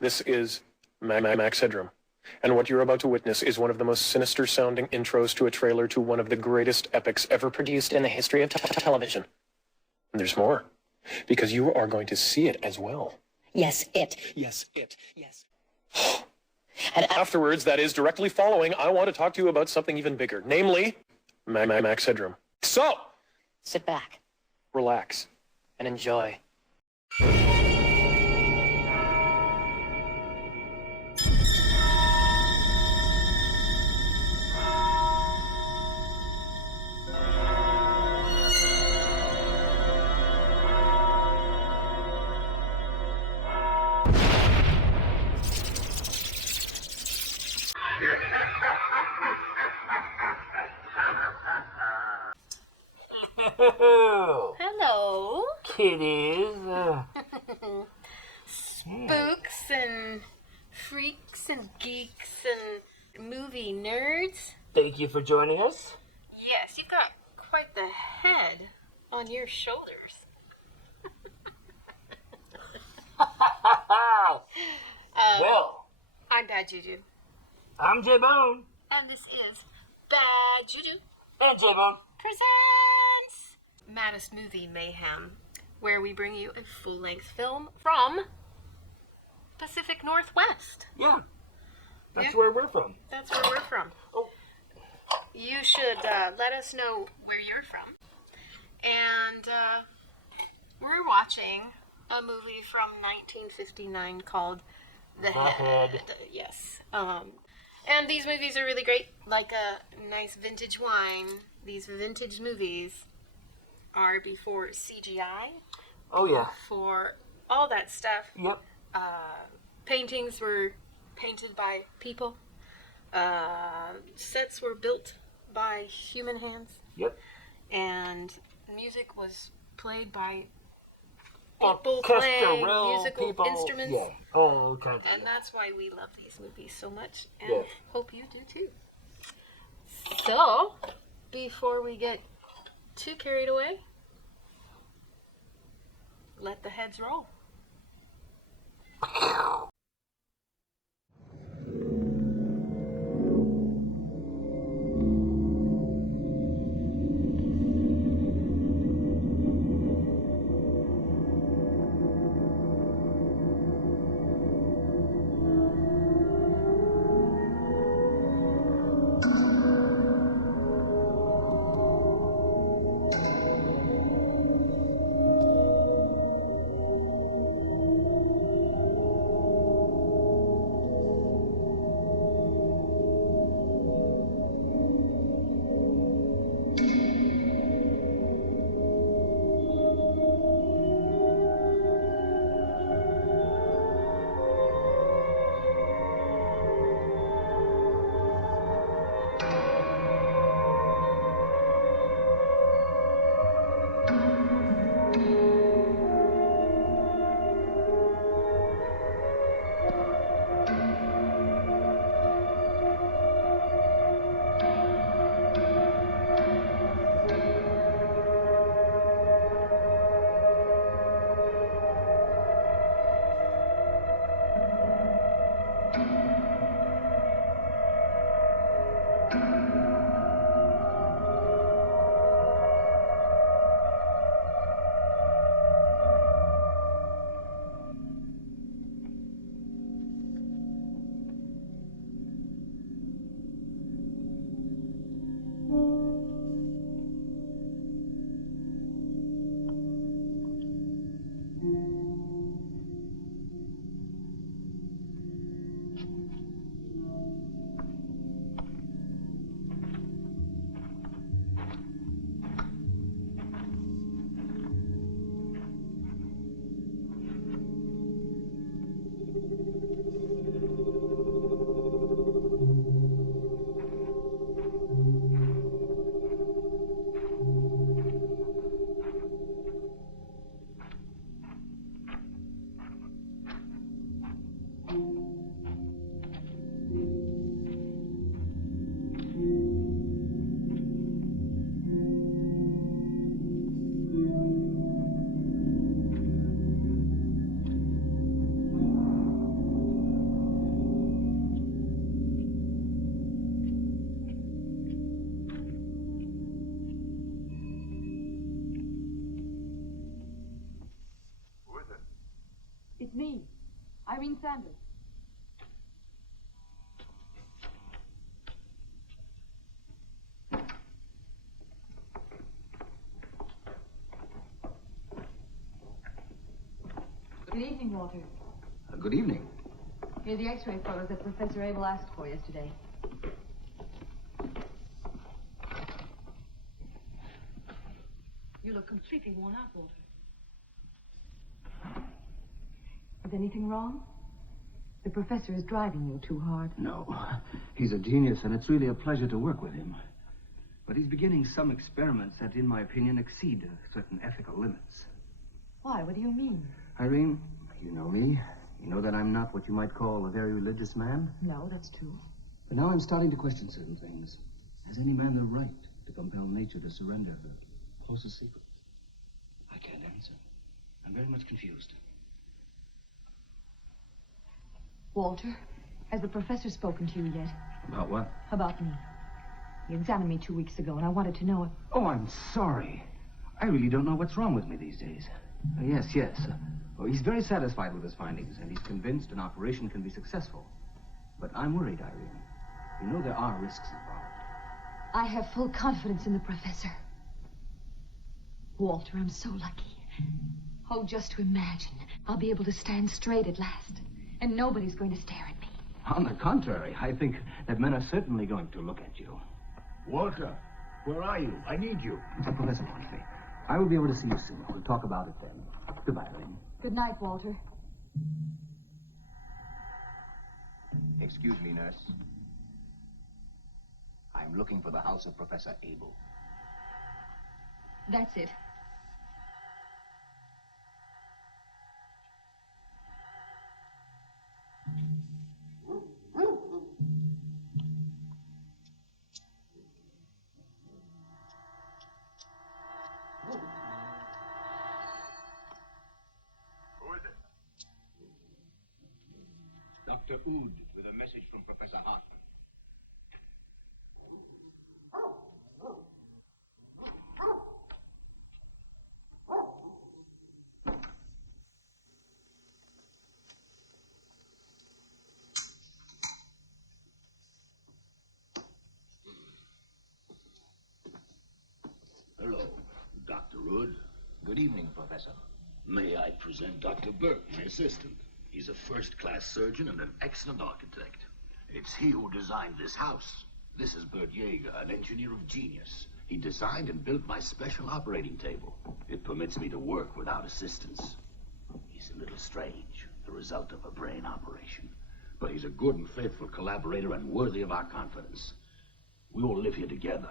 This is Max Headroom, and what you're about to witness is one of the most sinister-sounding intros to a trailer to one of the greatest epics ever produced in the history of television. And there's more, because you are going to see it as well. Yes, it. Yes, it. Yes. And afterwards, that is directly following, I want to talk to you about something even bigger, namely Max Headroom. So, sit back, relax, and enjoy. Hello. Kitties. Spooks and freaks and geeks and movie nerds. Thank you for joining us. Yes, you've got quite the head on your shoulders. Well, I'm Bad Juju. I'm J-Bone. And this is Bad Juju And J-Bone. presents Maddest Movie Mayhem, where we bring you a full-length film from Pacific Northwest. Yeah. That's Yeah. where we're from. That's where we're from. Oh. You should let us know where you're from. And we're watching a movie from 1959 called The Head. Yes. And these movies are really great, like a nice vintage wine. These vintage movies are before CGI, Oh, yeah. for all that stuff. Yep. Paintings were painted by people. Sets were built by human hands. Yep. And music was played by people Orchestral playing musical people. instruments. Yeah. All kinds of And stuff. that's why we love these movies so much. And Yeah. hope you do too. So, before we get too carried away, let the heads roll. It's me, Irene Sanders. Good evening, Walter. Good evening. Here are the X-ray photos that Professor Abel asked for yesterday. You look completely worn out, Walter. Is anything wrong? The professor is driving you too hard. No, he's a genius, and it's really a pleasure to work with him. But he's beginning some experiments that, in my opinion, exceed certain ethical limits. Why? What do you mean? Irene, you know me. You know that I'm not what you might call a very religious man. No, that's true. But now I'm starting to question certain things. Has any man the right to compel nature to surrender her closest secrets? I can't answer. I'm very much confused. Walter, has the professor spoken to you yet? About what? About me. He examined me 2 weeks ago, and I wanted to know if... Oh, I'm sorry. I really don't know what's wrong with me these days. Yes. Oh, he's very satisfied with his findings, and he's convinced an operation can be successful. But I'm worried, Irene. You know there are risks involved. I have full confidence in the professor. Walter, I'm so lucky. Oh, just to imagine, I'll be able to stand straight at last, and nobody's going to stare at me. On the contrary, I think that men are certainly going to look at you. Walter, where are you? I need you. Professor Montefiore, I will be able to see you soon. We'll talk about it then. Goodbye, Irene. Good night, Walter. Excuse me, nurse. I'm looking for the house of Professor Abel. That's it. Dr. Oud with a message from Professor Hartman. Hello, Dr. Oud. Good evening, Professor. May I present Dr. Burke, my assistant. He's a first-class surgeon and an excellent architect. It's he who designed this house. This is Bert Yeager, an engineer of genius. He designed and built my special operating table. It permits me to work without assistance. He's a little strange, the result of a brain operation. But he's a good and faithful collaborator and worthy of our confidence. We all live here together.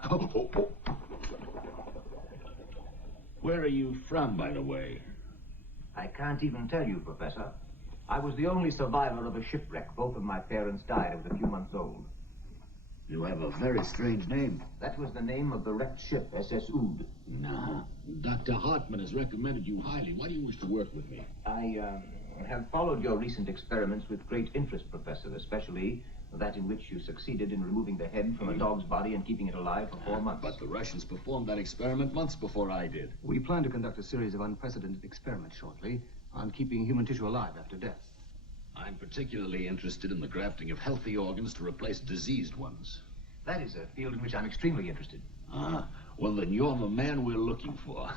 Where are you from, by the way? I can't even tell you, Professor. I was the only survivor of a shipwreck. Both of my parents died. I was a few months old. You have a very strange name. That was the name of the wrecked ship, SS Oud. Nah. Dr. Hartman has recommended you highly. Why do you wish to work with me? I have followed your recent experiments with great interest, Professor, especially That in which you succeeded in removing the head from a dog's body and keeping it alive for 4 months. But the Russians performed that experiment months before I did. We plan to conduct a series of unprecedented experiments shortly on keeping human tissue alive after death. I'm particularly interested in the grafting of healthy organs to replace diseased ones. That is a field in which I'm extremely interested. Ah, well then you're the man we're looking for.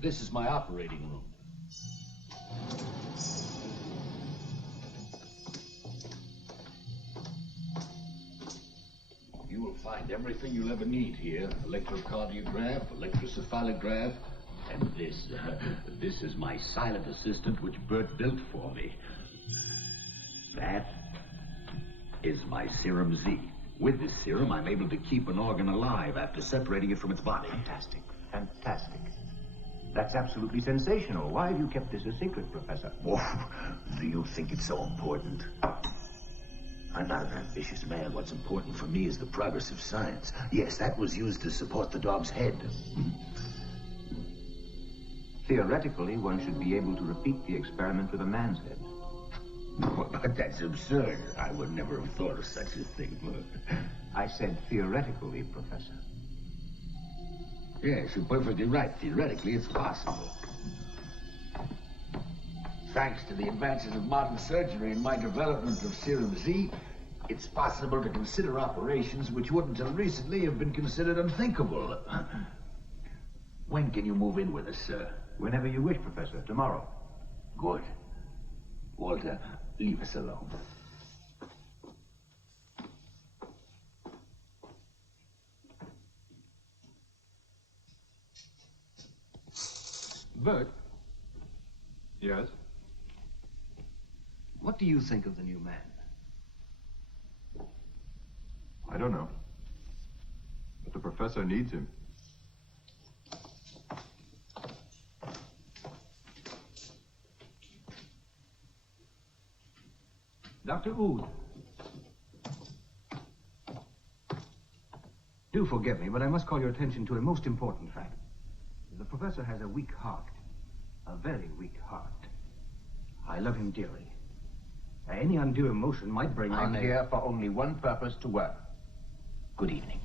This is my operating room. You will find everything you'll ever need here. Electrocardiograph, electrocephalograph, and this is my silent assistant which Bert built for me. That is my serum Z. With this serum, I'm able to keep an organ alive after separating it from its body. Fantastic, fantastic. That's absolutely sensational. Why have you kept this a secret, Professor? Oh, do you think it's so important? I'm not an ambitious man. What's important for me is the progress of science. Yes, that was used to support the dog's head. Theoretically, one should be able to repeat the experiment with a man's head. But that's absurd. I would never have thought of such a thing. I said theoretically, Professor. Yes, you're perfectly right. Theoretically, it's possible. Thanks to the advances of modern surgery and my development of Serum Z, it's possible to consider operations which would until recently have been considered unthinkable. When can you move in with us, sir? Whenever you wish, Professor. Tomorrow. Good. Walter, leave us alone. Bert, Yes? what do you think of the new man? I don't know. But the professor needs him. Dr. Oud. Do forgive me, but I must call your attention to a most important fact. The professor has a weak heart. A very weak heart. I love him dearly. Any undue emotion might bring on I'm here for only one purpose, to work. Good evening.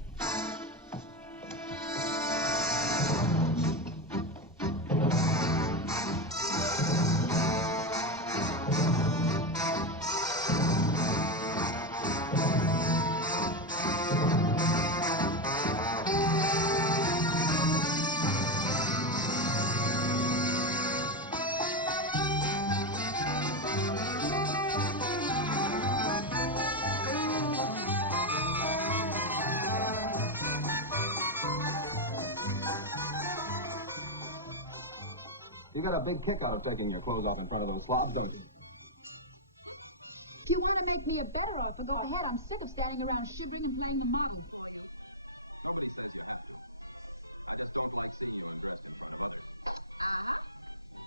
You got a big kick out of taking your clothes off in front of those swabs, don't you? Do you want to make me a bear or forget the head? I'm sick of standing around shivering and playing the mud.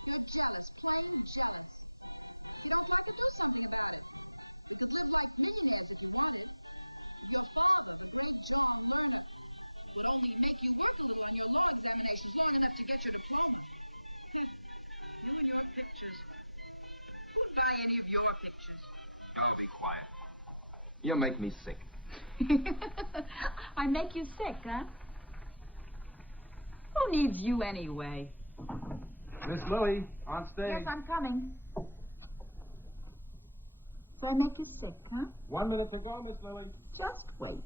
They're jealous, plain jealous. You don't have to do something about it. You could live like me as if you wanted. Your father, great job learner. Would only make you work a little on your law examinations long enough to get your diploma. You and your pictures. Who would buy any of your pictures? Gotta be quiet. You make me sick. I make you sick, huh? Who needs you anyway? Miss Louie, on stage. Yes, I'm coming. So I make you sick, huh? 1 minute to go, Miss Louie. Just wait.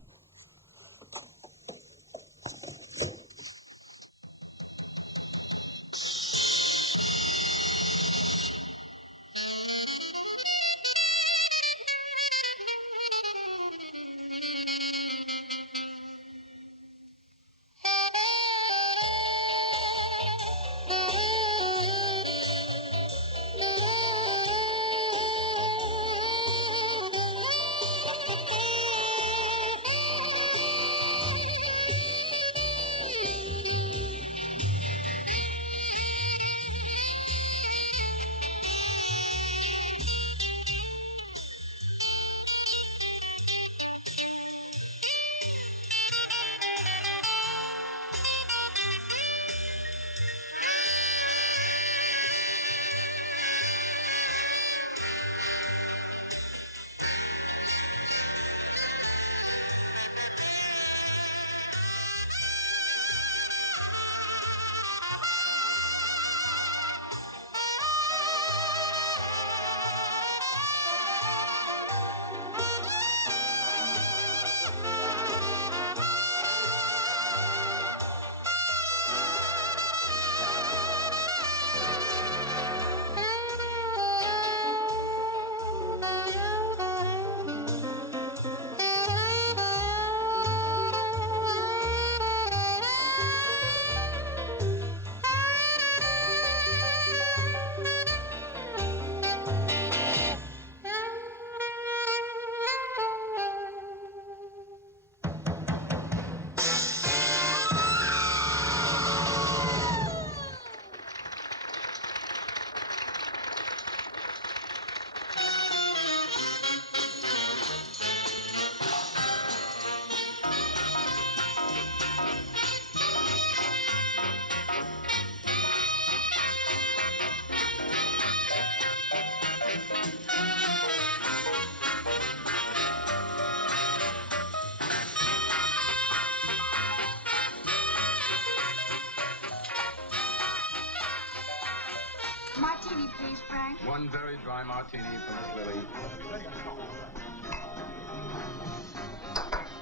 please, Frank. One very dry martini for Miss Lily.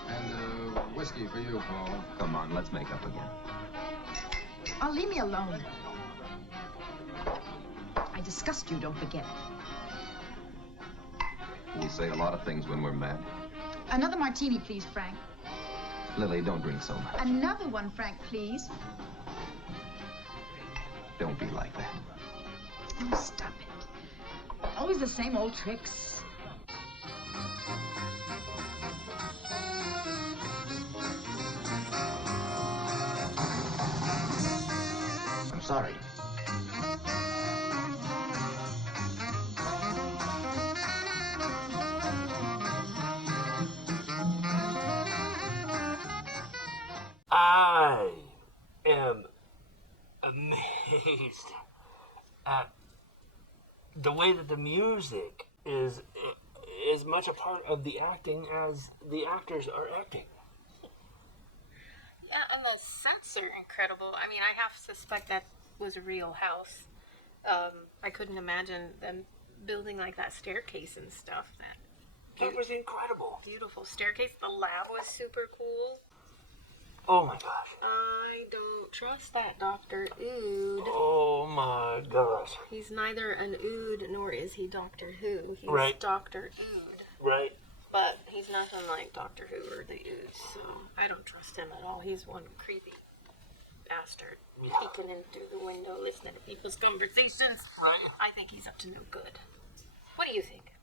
And whiskey for you, Paul. Come on, let's make up again. Oh, leave me alone. I disgust you, don't forget. We say a lot of things when we're mad. Another martini, please, Frank. Lily, don't drink so much. Another one, Frank, please. Don't be like that. Oh, stop it. Always the same old tricks. I'm sorry. I am amazed at the way that the music is as much a part of the acting as the actors are acting. Yeah, and the sets are incredible. I mean, I half suspect that was a real house. I couldn't imagine them building like that staircase and stuff. That was incredible. Beautiful staircase. The lab was super cool. Oh my gosh. I don't trust that Dr. Ood. Oh my gosh. He's neither an Ood nor is he Doctor Who. He's Right. Dr. Ood. Right. But he's nothing like Doctor Who or the Oods, so I don't trust him at all. He's one creepy bastard. Peeking in through the window, listening to people's conversations. Right. I think he's up to no good. What do you think?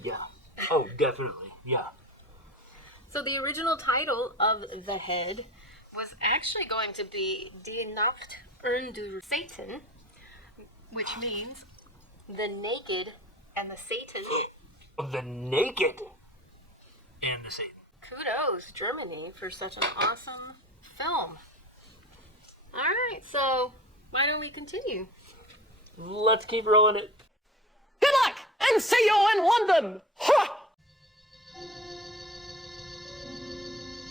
Yeah. Oh, definitely. Yeah. So the original title of The Head was actually going to be Die Nacht unter Satan, which means the naked and the Satan. The naked and the Satan. Kudos, Germany, for such an awesome film. Alright, so why don't we continue? Let's keep rolling it. Good luck, and see you in London! Ha!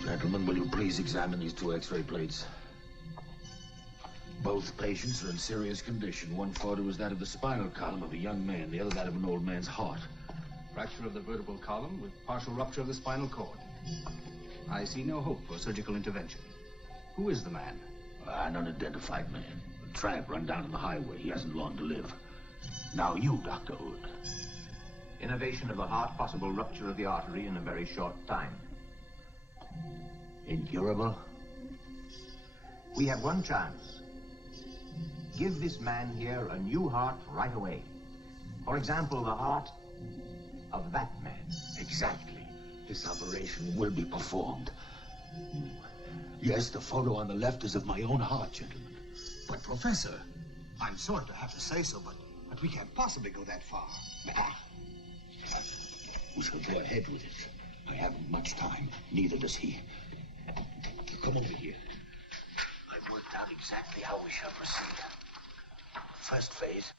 Gentlemen, will you please examine these two x-ray plates? Both patients are in serious condition. One photo is that of the spinal column of a young man, the other that of an old man's heart. Fracture of the vertebral column with partial rupture of the spinal cord. I see no hope for surgical intervention. Who is the man? An unidentified man. A tramp run down on the highway. He hasn't long to live. Now you, Dr. Hood. Innervation of the heart, possible rupture of the artery in a very short time. Incurable? We have one chance. Give this man here a new heart right away. For example, the heart of that man. Exactly. This operation will be performed. Yes, the photo on the left is of my own heart, gentlemen. But, Professor, I'm sorry to have to say so, but we can't possibly go that far. We shall go ahead with it. I haven't much time. Neither does he. Come over here. I've worked out exactly how we shall proceed. First phase.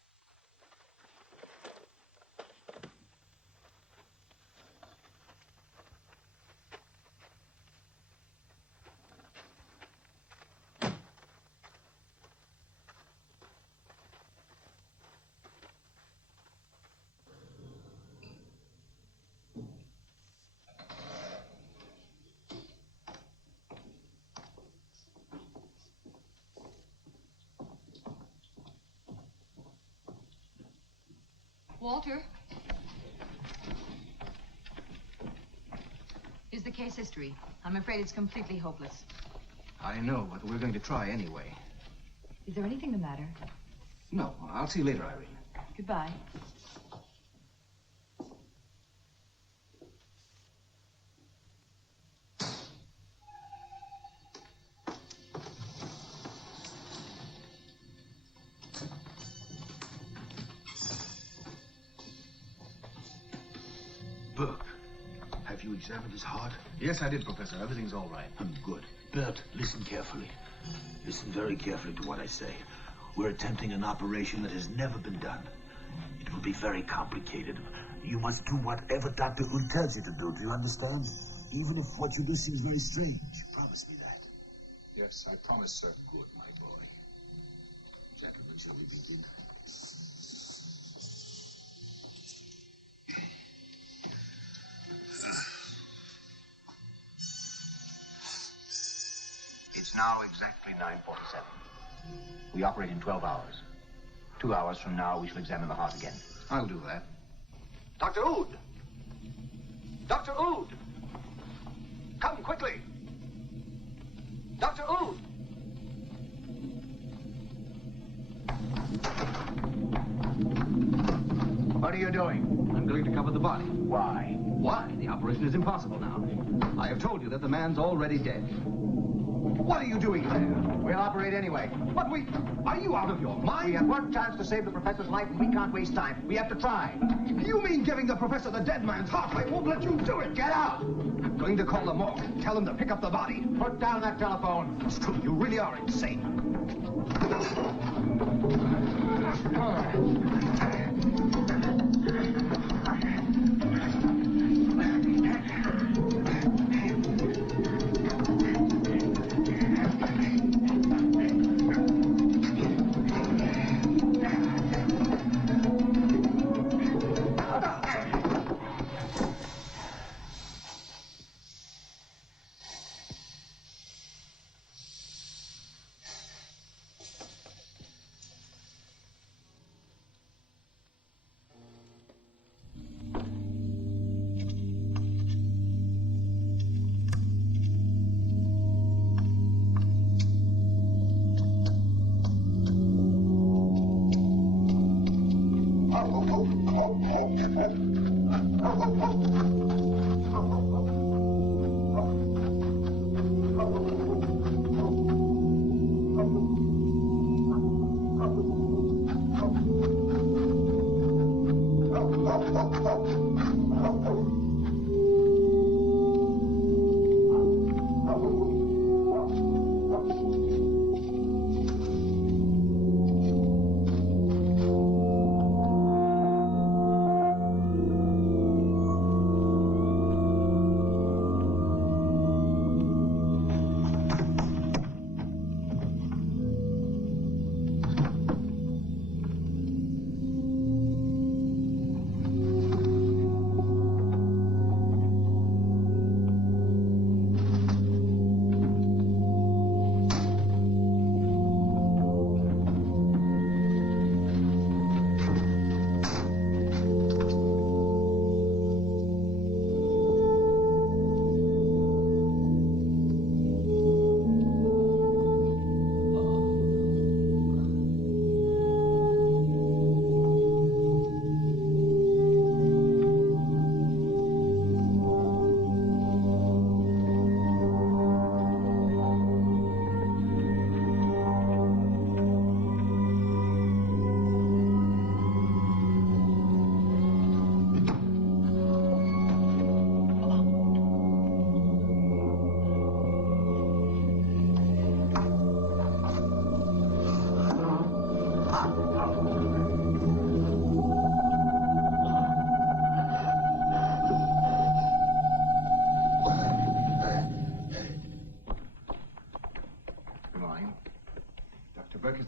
Walter? Here's the case history. I'm afraid it's completely hopeless. I know, but we're going to try anyway. Is there anything the matter? No, I'll see you later, Irene. Goodbye. Burke, have you examined his heart? Yes, I did, Professor. Everything's all right. Good. Bert, listen carefully. Listen very carefully to what I say. We're attempting an operation that has never been done. It will be very complicated. You must do whatever Dr. Hood tells you to do. Do you understand? Even if what you do seems very strange. Promise me that. Yes, I promise, sir. Good, my boy. Gentlemen, shall we begin? It's now exactly 9:47. We operate in 12 hours. 2 hours from now, we shall examine the heart again. I'll do that. Dr. Ood! Dr. Ood! Come quickly! Dr. Ood! What are you doing? I'm going to cover the body. Why? Why? The operation is impossible now. I have told you that the man's already dead. What are you doing there? We'll operate anyway. But are you out of your mind? We have one chance to save the professor's life, and we can't waste time. We have to try. You mean giving the professor the dead man's heart? I won't let you do it. Get out! I'm going to call the morgue. Tell them to pick up the body. Put down that telephone. It's true. You really are insane.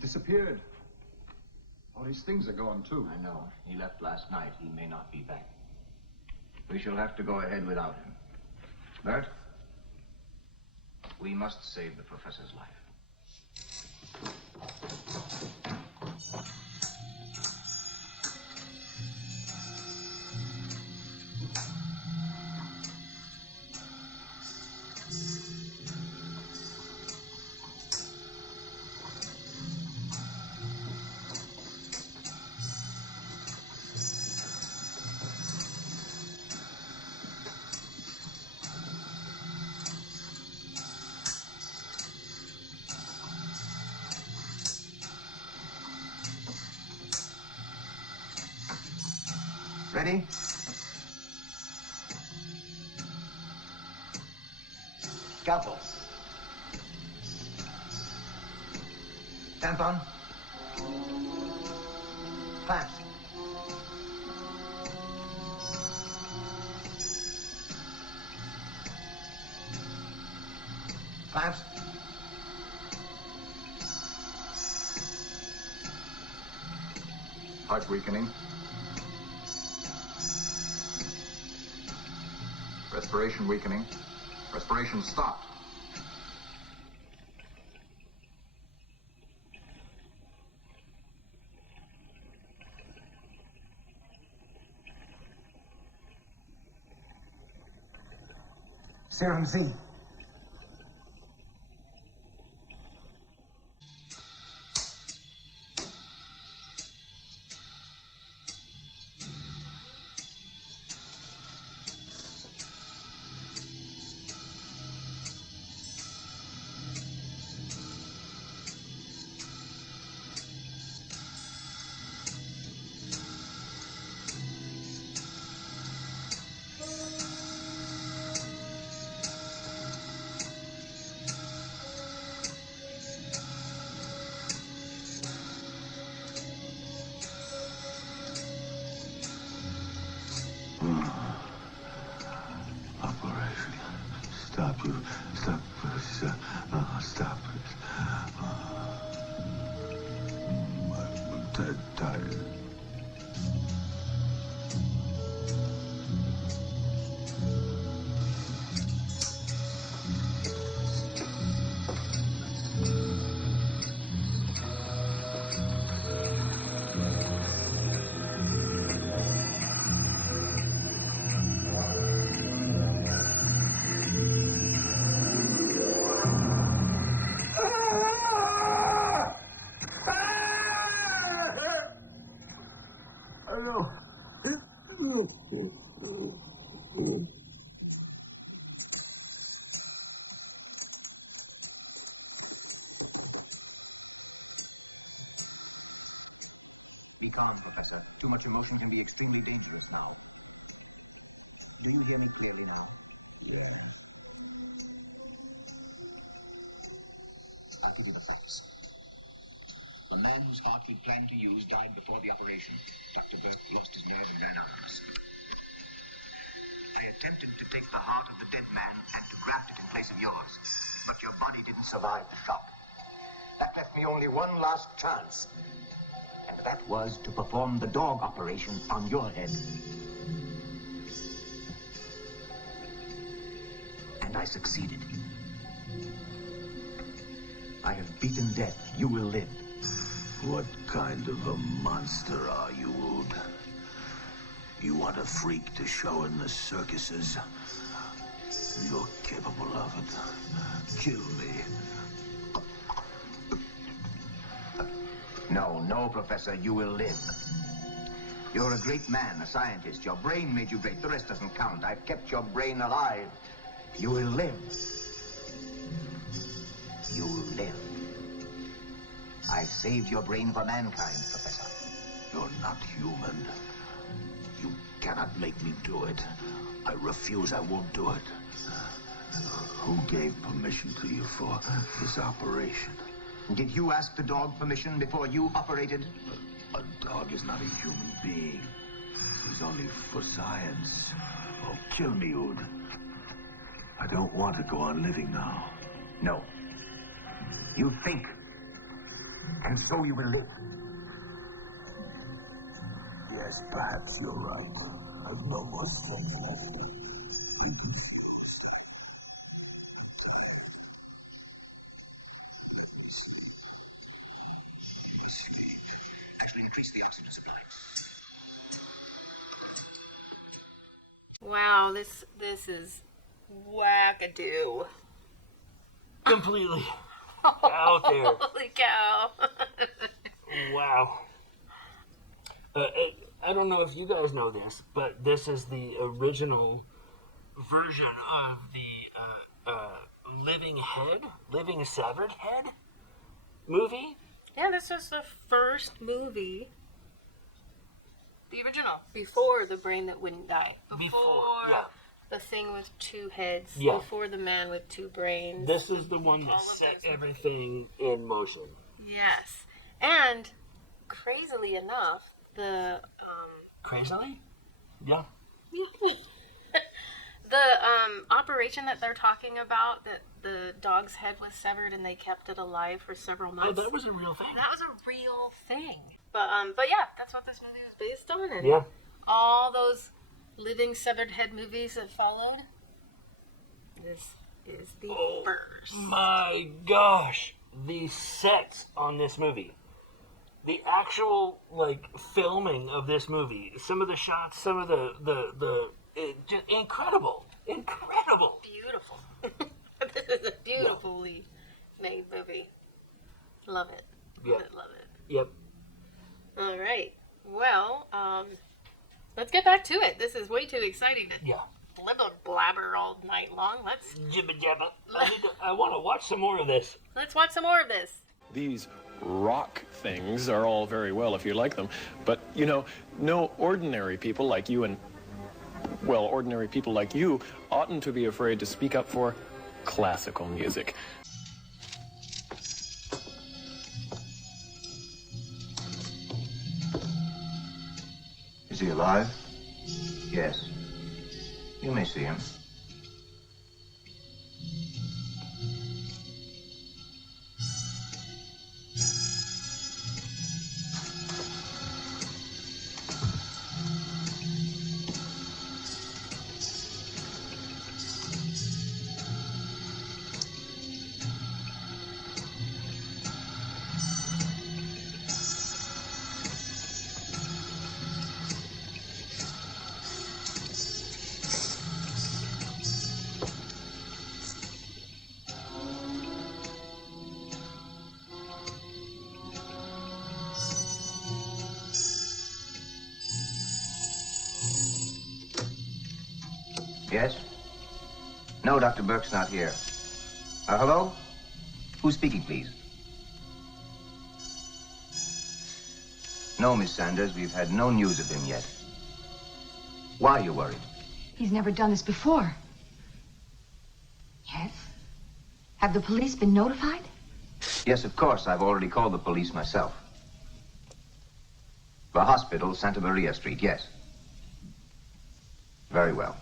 Disappeared. All his things are gone, too. I know. He left last night. He may not be back. We shall have to go ahead without him. Bert, we must save the professor's life. Ready? Scalpel. Tampon. Clamps. Clamps. Heart weakening. Respiration weakening. Respiration stopped. Serum Z. Stop you. Stop. Stop. I'm tired. Be calm, Professor. Too much emotion can be extremely dangerous now. Do you hear me clearly now? Yeah. I'll give you the facts. A man whose heart he planned to use died before the operation. Dr. Burke lost his nerve and ran out on us. I attempted to take the heart of the dead man and to graft it in place of yours, but your body didn't survive the shock. That left me only one last chance. And that was to perform the dog operation on your head. And I succeeded. I have beaten death. You will live. What kind of a monster are you, Wood? You want a freak to show in the circuses? You're capable of it. Kill me. No, Professor, you will live. You're a great man, a scientist. Your brain made you great. The rest doesn't count. I've kept your brain alive. You will live. You will live. I've saved your brain for mankind, Professor. You're not human. You cannot make me do it. I refuse. I won't do it. Who gave permission to you for this operation? Did you ask the dog permission before you operated? A dog is not a human being. He's only for science. Oh, kill me, Ood. I don't want to go on living now. No. You think. And so you will live. Yes, perhaps you're right. I've no more strength left. I can feel the stuff. I'm tired. Sleep. Actually increase the oxygen supply. Wow, this is wackadoo. Completely out there. Holy cow. Wow. I don't know if you guys know this, but this is the original version of the living severed head movie. Yeah, this was the first movie. The original. Before The Brain That Wouldn't Die. Before yeah. The Thing with Two Heads. Yeah. Before The Man with Two Brains. This is the one that set everything in motion. Yes. And, crazily enough, the... Crazily? Yeah. The operation that they're talking about, that the dog's head was severed and they kept it alive for several months. Oh, that was a real thing. That was a real thing. But yeah, that's what this movie was based on. And yeah. all those living severed head movies that followed. This is the first. My gosh. The sets on this movie. The actual, filming of this movie. Some of the shots, some of the just incredible. Incredible. Beautiful. cut to it. This is way too exciting to blibber blabber all night long. Let's Jibba jabba. I want to watch some more of this. let's watch some more of this. These rock things are all very well if you like them, but, you know, no ordinary people like you and, well, ordinary people like you oughtn't to be afraid to speak up for classical music. Is he alive? Yes. You may see him. Yes? No, Dr. Burke's not here. Hello? Who's speaking, please? No, Miss Sanders, we've had no news of him yet. Why are you worried? He's never done this before. Yes? Have the police been notified? Yes, of course. I've already called the police myself. The hospital, Santa Maria Street, yes. Very well.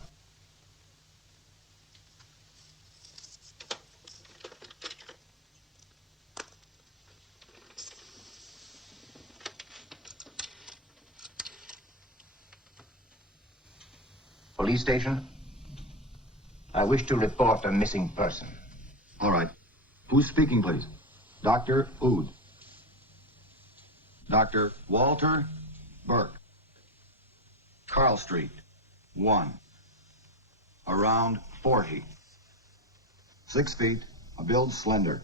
Police station? I wish to report a missing person. All right. Who's speaking, please? Dr. Oud. Dr. Walter Burke. Carl Street, 1. Around 40. 6 feet, a build slender.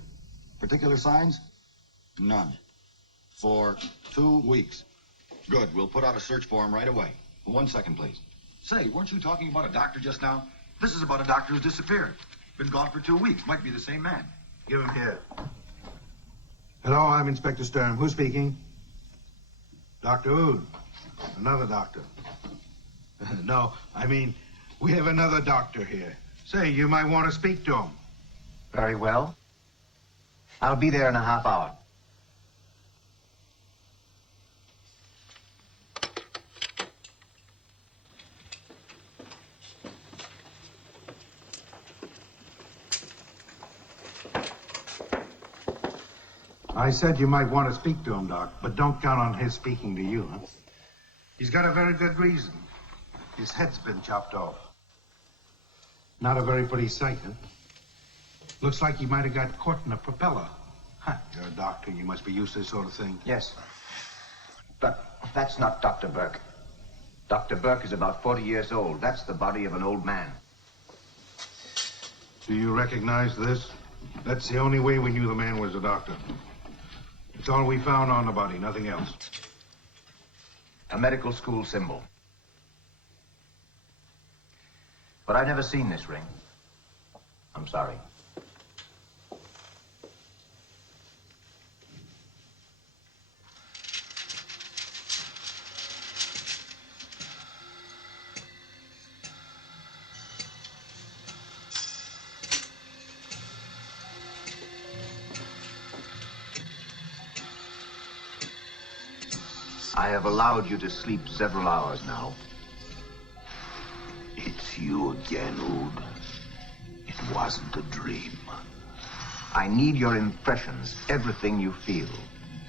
Particular signs? None. For 2 weeks. Good, we'll put out a search for him right away. 1 second, please. Say, weren't you talking about a doctor just now? This is about a doctor who's disappeared. Been gone for 2 weeks. Might be the same man. Give him here. Hello, I'm Inspector Stern. Who's speaking? Dr. Oud. Another doctor. No, I mean, we have another doctor here. Say, you might want to speak to him. Very well. I'll be there in a half hour. I said you might want to speak to him, Doc, but don't count on his speaking to you, huh? He's got a very good reason. His head's been chopped off. Not a very pretty sight, huh? Looks like he might have got caught in a propeller. Huh, you're a doctor. You must be used to this sort of thing. Yes. But that's not Dr. Burke. Dr. Burke is about 40 years old. That's the body of an old man. Do you recognize this? That's the only way we knew the man was a doctor. It's all we found on the body, nothing else. A medical school symbol. But I've never seen this ring. I'm sorry. I have allowed you to sleep several hours now. It's you again, Oud. It wasn't a dream. I need your impressions, everything you feel.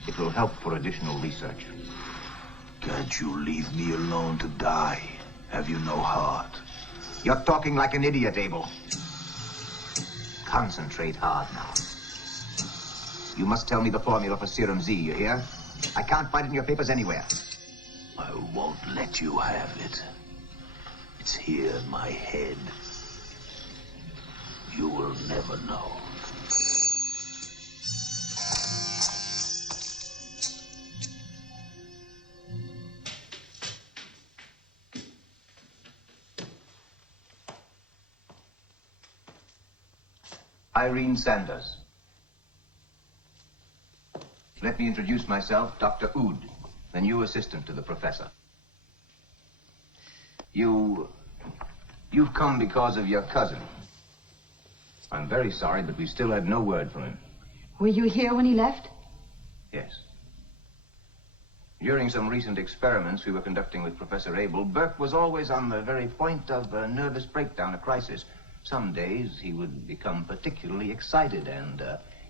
It will help for additional research. Can't you leave me alone to die? Have you no heart? You're talking like an idiot, Abel. Concentrate hard now. You must tell me the formula for Serum Z, you hear? I can't find it in your papers anywhere. I won't let you have it. It's here in my head. You will never know. Irene Sanders. Let me introduce myself, Dr. Oud, the new assistant to the professor. You've come because of your cousin. I'm very sorry, but we still had no word from him. Were you here when he left? Yes. During some recent experiments we were conducting with Professor Abel, Burke was always on the very point of a nervous breakdown, a crisis. Some days he would become particularly excited and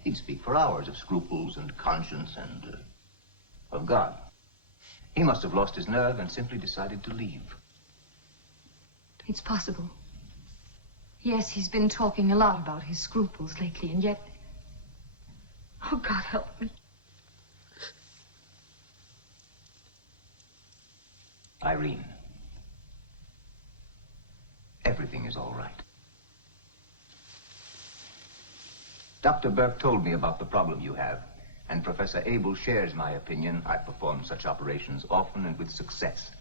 he'd speak for hours of scruples and conscience and of God. He must have lost his nerve and simply decided to leave. It's possible. Yes, he's been talking a lot about his scruples lately, and yet... Oh, God help me. Irene, everything is all right. Dr. Burke told me about the problem you have, and Professor Abel shares my opinion. I've performed such operations often and with success.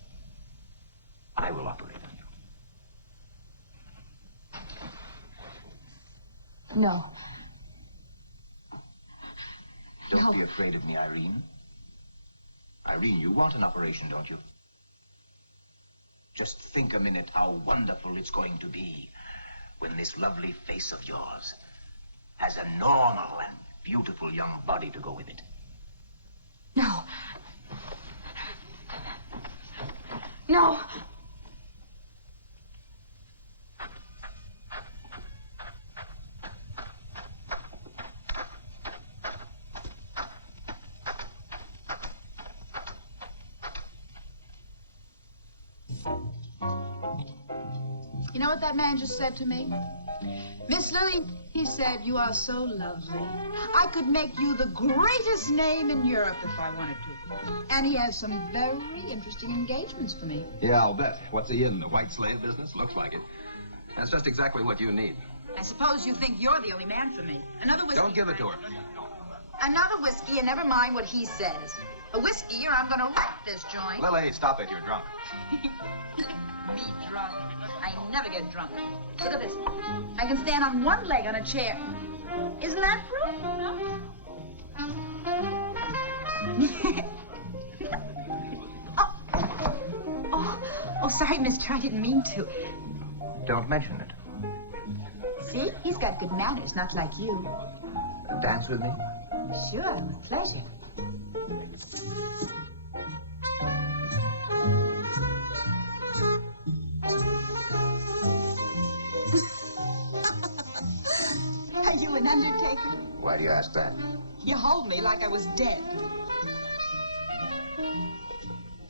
I will operate on you. No. Don't be afraid of me, Irene. Irene, you want an operation, don't you? Just think a minute how wonderful it's going to be when this lovely face of yours has a normal and beautiful young body to go with it. No. No. You know what that man just said to me? Miss Lily, he said, you are so lovely. I could make you the greatest name in Europe if I wanted to. And he has some very interesting engagements for me. Yeah, I'll bet. What's he in, the white slave business? Looks like it. That's just exactly what you need. I suppose you think you're the only man for me. Another whiskey. Don't give it to her. Another whiskey, and never mind what he says. A whiskey, or I'm gonna wreck this joint. Lily, stop it. You're drunk. Me drunk. I never get drunk. Look at this. I can stand on one leg on a chair. Isn't that proof? No? Oh, sorry, mister. I didn't mean to. Don't mention it. See? He's got good manners, not like you. Dance with me? Sure, with pleasure. Are you an undertaker? Why do you ask that? You hold me like I was dead.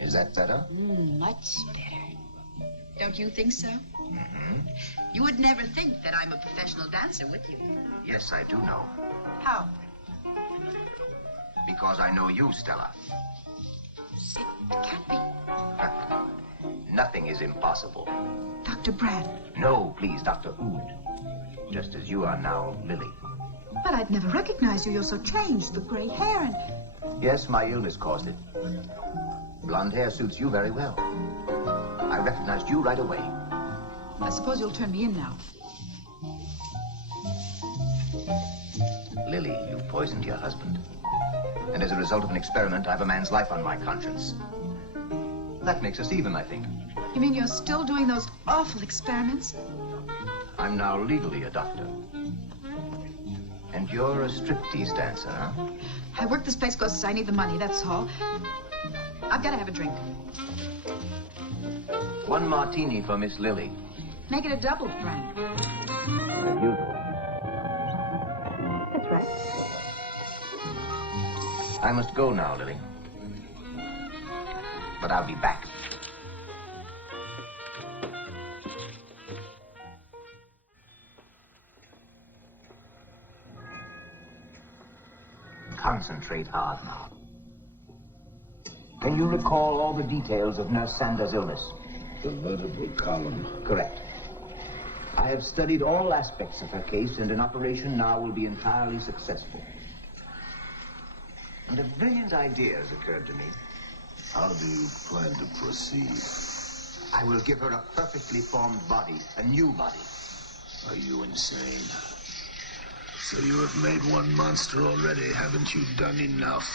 Is that better? Much better. Don't you think so? Mm-hmm. You would never think that I'm a professional dancer, would you? Yes, I do know. How? Because I know you, Stella. It can't be. Nothing is impossible. Dr. Brand. No, please, Dr. Oud. Just as you are now, Lily. But I'd never recognize you. You're so changed. The gray hair and... Yes, my illness caused it. Blonde hair suits you very well. I recognized you right away. I suppose you'll turn me in now. Lily, you poisoned your husband. And as a result of an experiment, I have a man's life on my conscience. That makes us even, I think. You mean you're still doing those awful experiments? I'm now legally a doctor. And you're a striptease dancer, huh? I work this place because I need the money, that's all. I've got to have a drink. One martini for Miss Lily. Make it a double, Frank. As usual. That's right. I must go now, Lily. But I'll be back. Concentrate hard now. Can you recall all the details of Nurse Sanders' illness? The vertebral column. Correct. I have studied all aspects of her case, and an operation now will be entirely successful. And a brilliant idea has occurred to me. How do you plan to proceed? I will give her a perfectly formed body, a new body. Are you insane? So you have made one monster already. Haven't you done enough?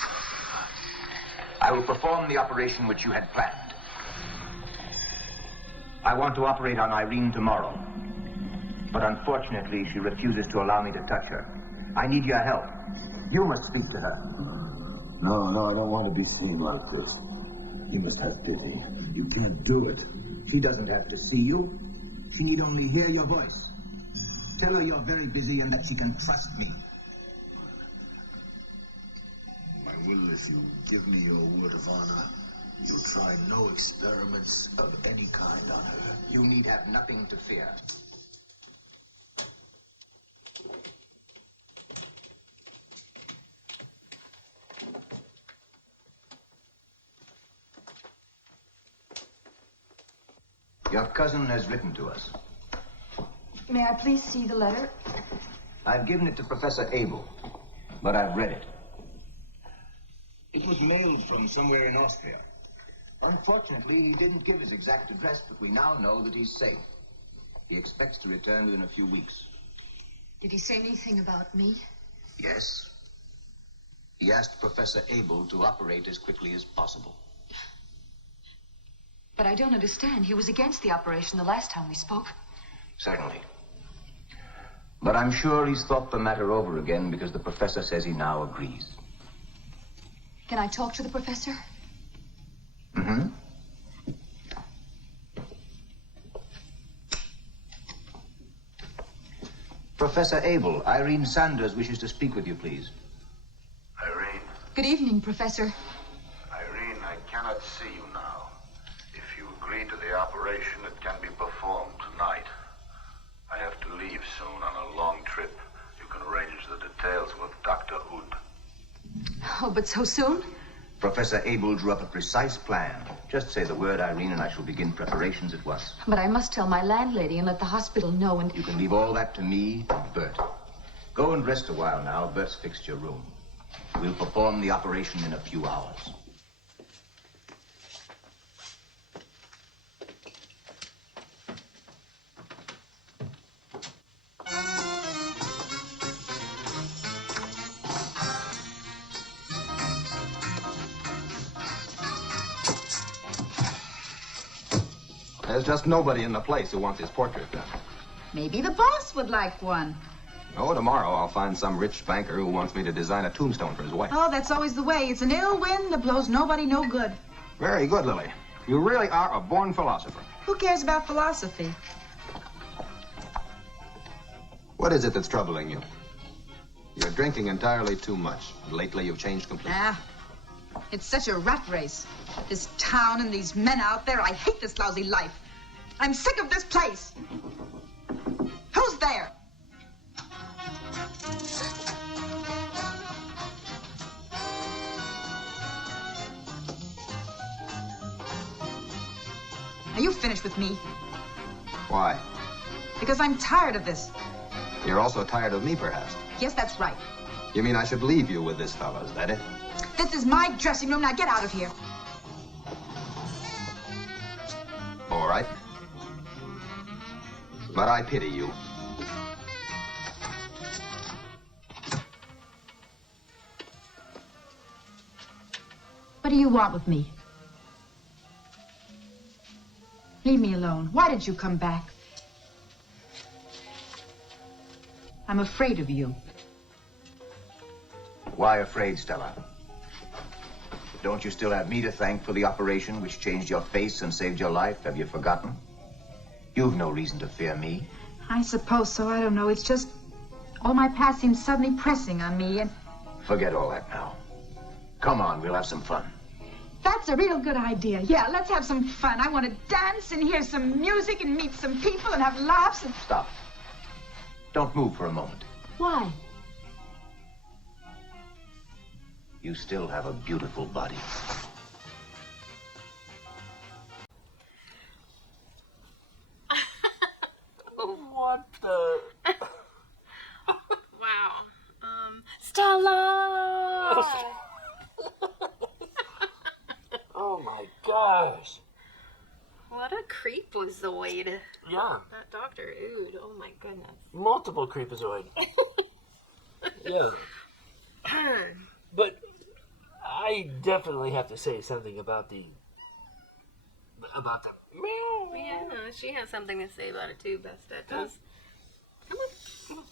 I will perform the operation which you had planned. I want to operate on Irene tomorrow. But unfortunately, she refuses to allow me to touch her. I need your help. You must speak to her. No, I don't want to be seen like this. You must have pity. You can't do it. She doesn't have to see you. She need only hear your voice. Tell her you're very busy and that she can trust me. I will if you give me your word of honor. You'll try no experiments of any kind on her. You need have nothing to fear. Your cousin has written to us. May I please see the letter? I've given it to Professor Abel, but I've read it. It was mailed from somewhere in Austria. Unfortunately, he didn't give his exact address, but we now know that he's safe. He expects to return within a few weeks. Did he say anything about me? Yes. He asked Professor Abel to operate as quickly as possible. But I don't understand. He was against the operation the last time we spoke. Certainly. But I'm sure he's thought the matter over again because the professor says he now agrees. Can I talk to the professor? Mm-hmm. Professor Abel, Irene Sanders wishes to speak with you, please. Irene. Good evening, Professor. Irene, I cannot see you now. If you agree to the operation, it can be performed tonight. I have to leave soon on a long trip. You can arrange the details with Dr. Oud. Oh, but so soon? Professor Abel drew up a precise plan. Just say the word, Irene, and I shall begin preparations at once. But I must tell my landlady and let the hospital know and... You can leave all that to me and Bert. Go and rest a while now. Bert's fixed your room. We'll perform the operation in a few hours. There's just nobody in the place who wants his portrait done. Maybe the boss would like one. Oh, tomorrow I'll find some rich banker who wants me to design a tombstone for his wife. Oh, that's always the way. It's an ill wind that blows nobody no good. Very good, Lily. You really are a born philosopher. Who cares about philosophy? What is it that's troubling you? You're drinking entirely too much. Lately, you've changed completely. It's such a rat race. This town and these men out there. I hate this lousy life. I'm sick of this place. Who's there? Are you finished with me? Why? Because I'm tired of this. You're also tired of me, perhaps. Yes, that's right. You mean I should leave you with this fellow, is that it? This is my dressing room. Now get out of here. All right. But I pity you. What do you want with me? Leave me alone. Why did you come back? I'm afraid of you. Why afraid, Stella? Don't you still have me to thank for the operation which changed your face and saved your life? Have you forgotten? You've no reason to fear me. I suppose so. I don't know. It's just all my past seems suddenly pressing on me and... Forget all that now. Come on, we'll have some fun. That's a real good idea. Yeah, let's have some fun. I want to dance and hear some music and meet some people and have laughs and... Stop. Don't move for a moment. Why? You still have a beautiful body. What the? Wow. Stella! Oh my gosh. What a creepazoid. Yeah. That Dr. Oud. Oh my goodness. Multiple creepazoid. Yeah. But I definitely have to say something about the meow. Yeah, she has something to say about it too, Besta does. Come on.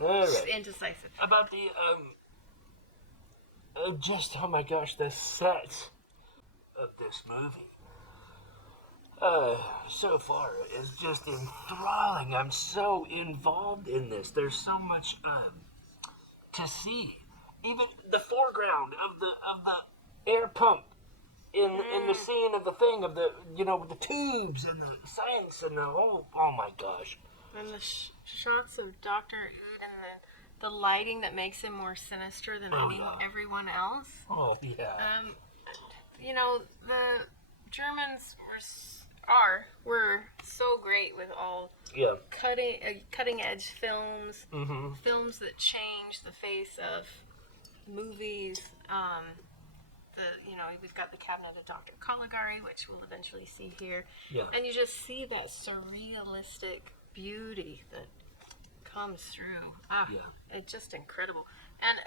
All She's right. indecisive. About the just oh my gosh, the set of this movie. So far is just enthralling. I'm so involved in this. There's so much to see. Even the foreground of the air pump in the scene of the thing of the with the tubes and the science and the whole. Oh my gosh. And the shots of Dr. Ood and the lighting that makes him more sinister than everyone else. Oh yeah. The Germans were so great with all cutting edge films, films that change the face of movies. We've got the Cabinet of Dr. Caligari, which we'll eventually see here, and you just see that surrealistic beauty that comes through. It's just incredible. And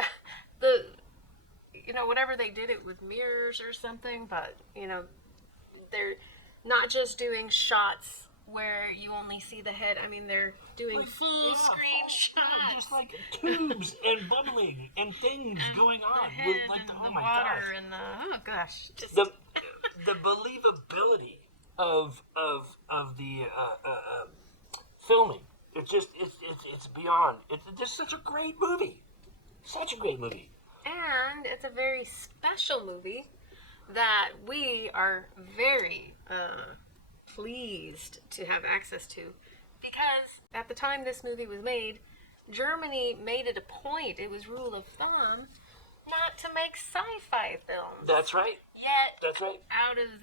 whatever they did it with mirrors or something, but they're not just doing shots where you only see the head. I mean, they're doing full screen shots. Just like tubes and bubbling and things going on with the water and the just the believability of the filming. It's beyond. It's just such a great movie. Such a great movie. And it's a very special movie that we are very pleased to have access to, because at the time this movie was made, Germany made it a point, it was rule of thumb, not to make sci-fi films. That's right. Yet, that's right. Out of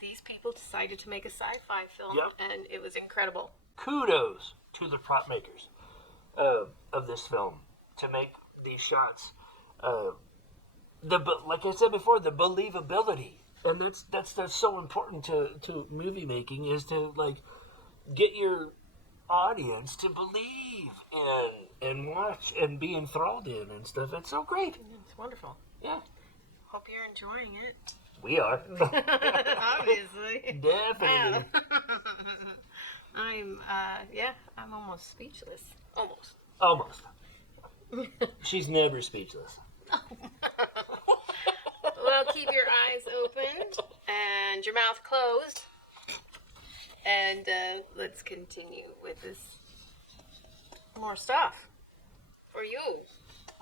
these people decided to make a sci-fi film, and it was incredible. Kudos to the prop makers of this film to make these shots. Like I said before, the believability, and that's so important to movie making, is to get your audience to believe and watch and be enthralled in and stuff. It's so great. It's wonderful. Yeah. Hope you're enjoying it. We are. Obviously. Definitely. I'm almost speechless. Almost. She's never speechless. Well, keep your eyes open and your mouth closed. And let's continue with this more stuff for you.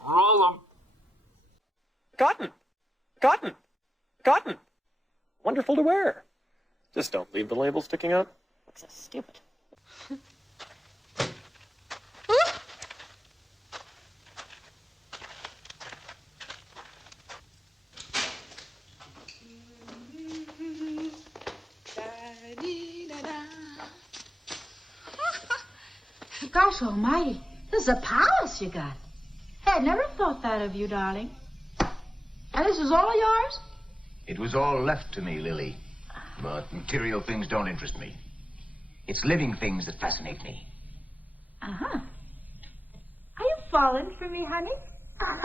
Roll 'em. Cotton. Wonderful to wear. Just don't leave the label sticking out. Looks so stupid. Gosh almighty, this is a palace you got. I'd never thought that of you, darling. And this is all yours? It was all left to me, Lily. But material things don't interest me. It's living things that fascinate me. Uh-huh. Are you falling for me, honey? Now,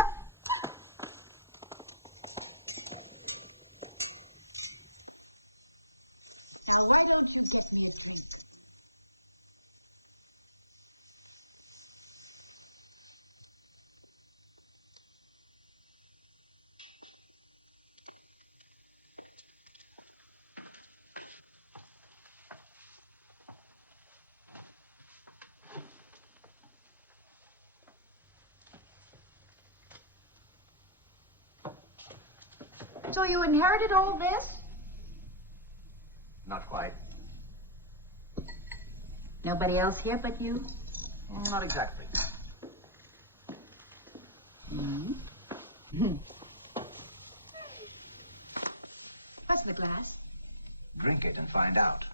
why don't you get me a drink? So you inherited all this? Not quite. Nobody else here but you? Not exactly. What's the glass? Drink it and find out.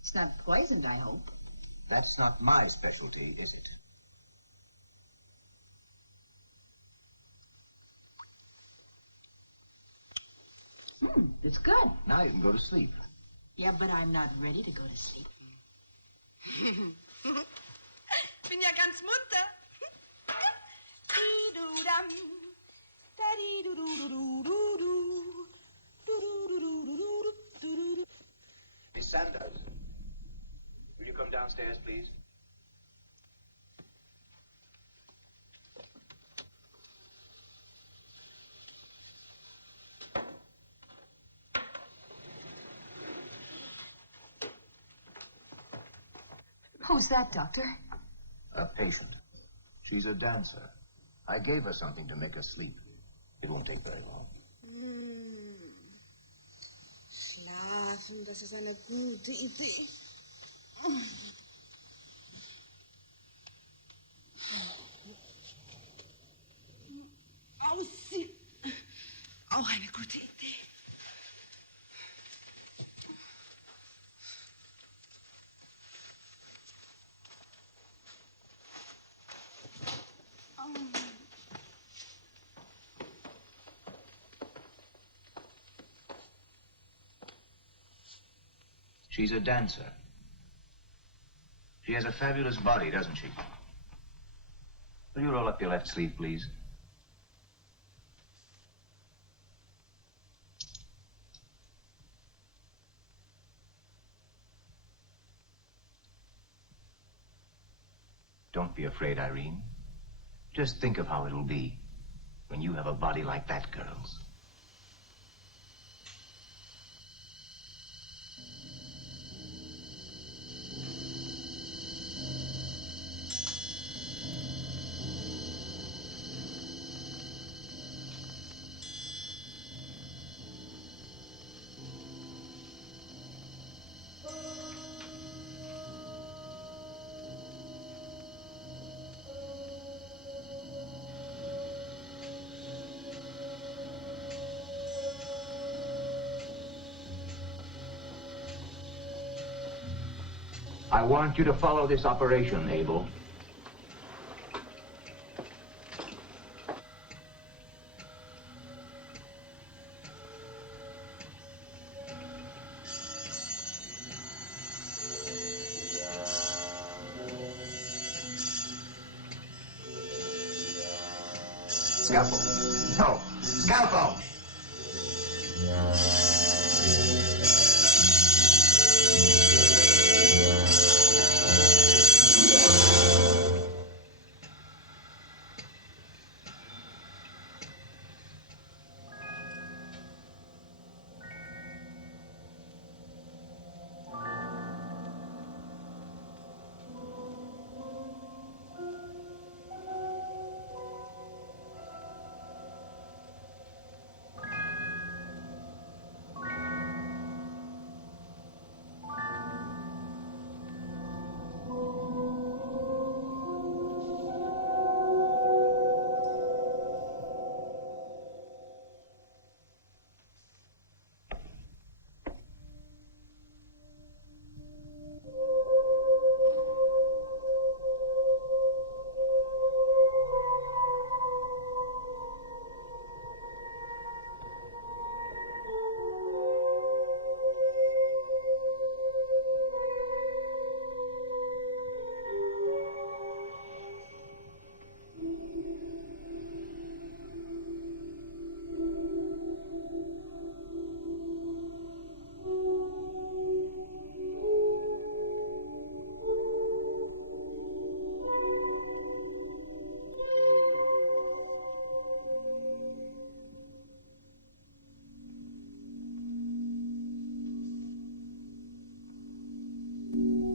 It's not poisoned, I hope. That's not my specialty, is it? It's good. Now you can go to sleep. Yeah, but I'm not ready to go to sleep. Bin ja ganz munter. Di-du-dam, da-di-du-du-du-du-du-du. Du-du-du-du-du-du-du-du. Miss Sanders, will you come downstairs, please? Who's that, Doctor? A patient. She's a dancer. I gave her something to make her sleep. It won't take very long. Schlafen, das ist eine gute Idee. Ausziehen. Auch eine gute Idee. She's a dancer. She has a fabulous body, doesn't she? Will you roll up your left sleeve, please? Don't be afraid, Irene. Just think of how it'll be when you have a body like that girl's. I want you to follow this operation, Abel. Scalpel. No. Scalpel!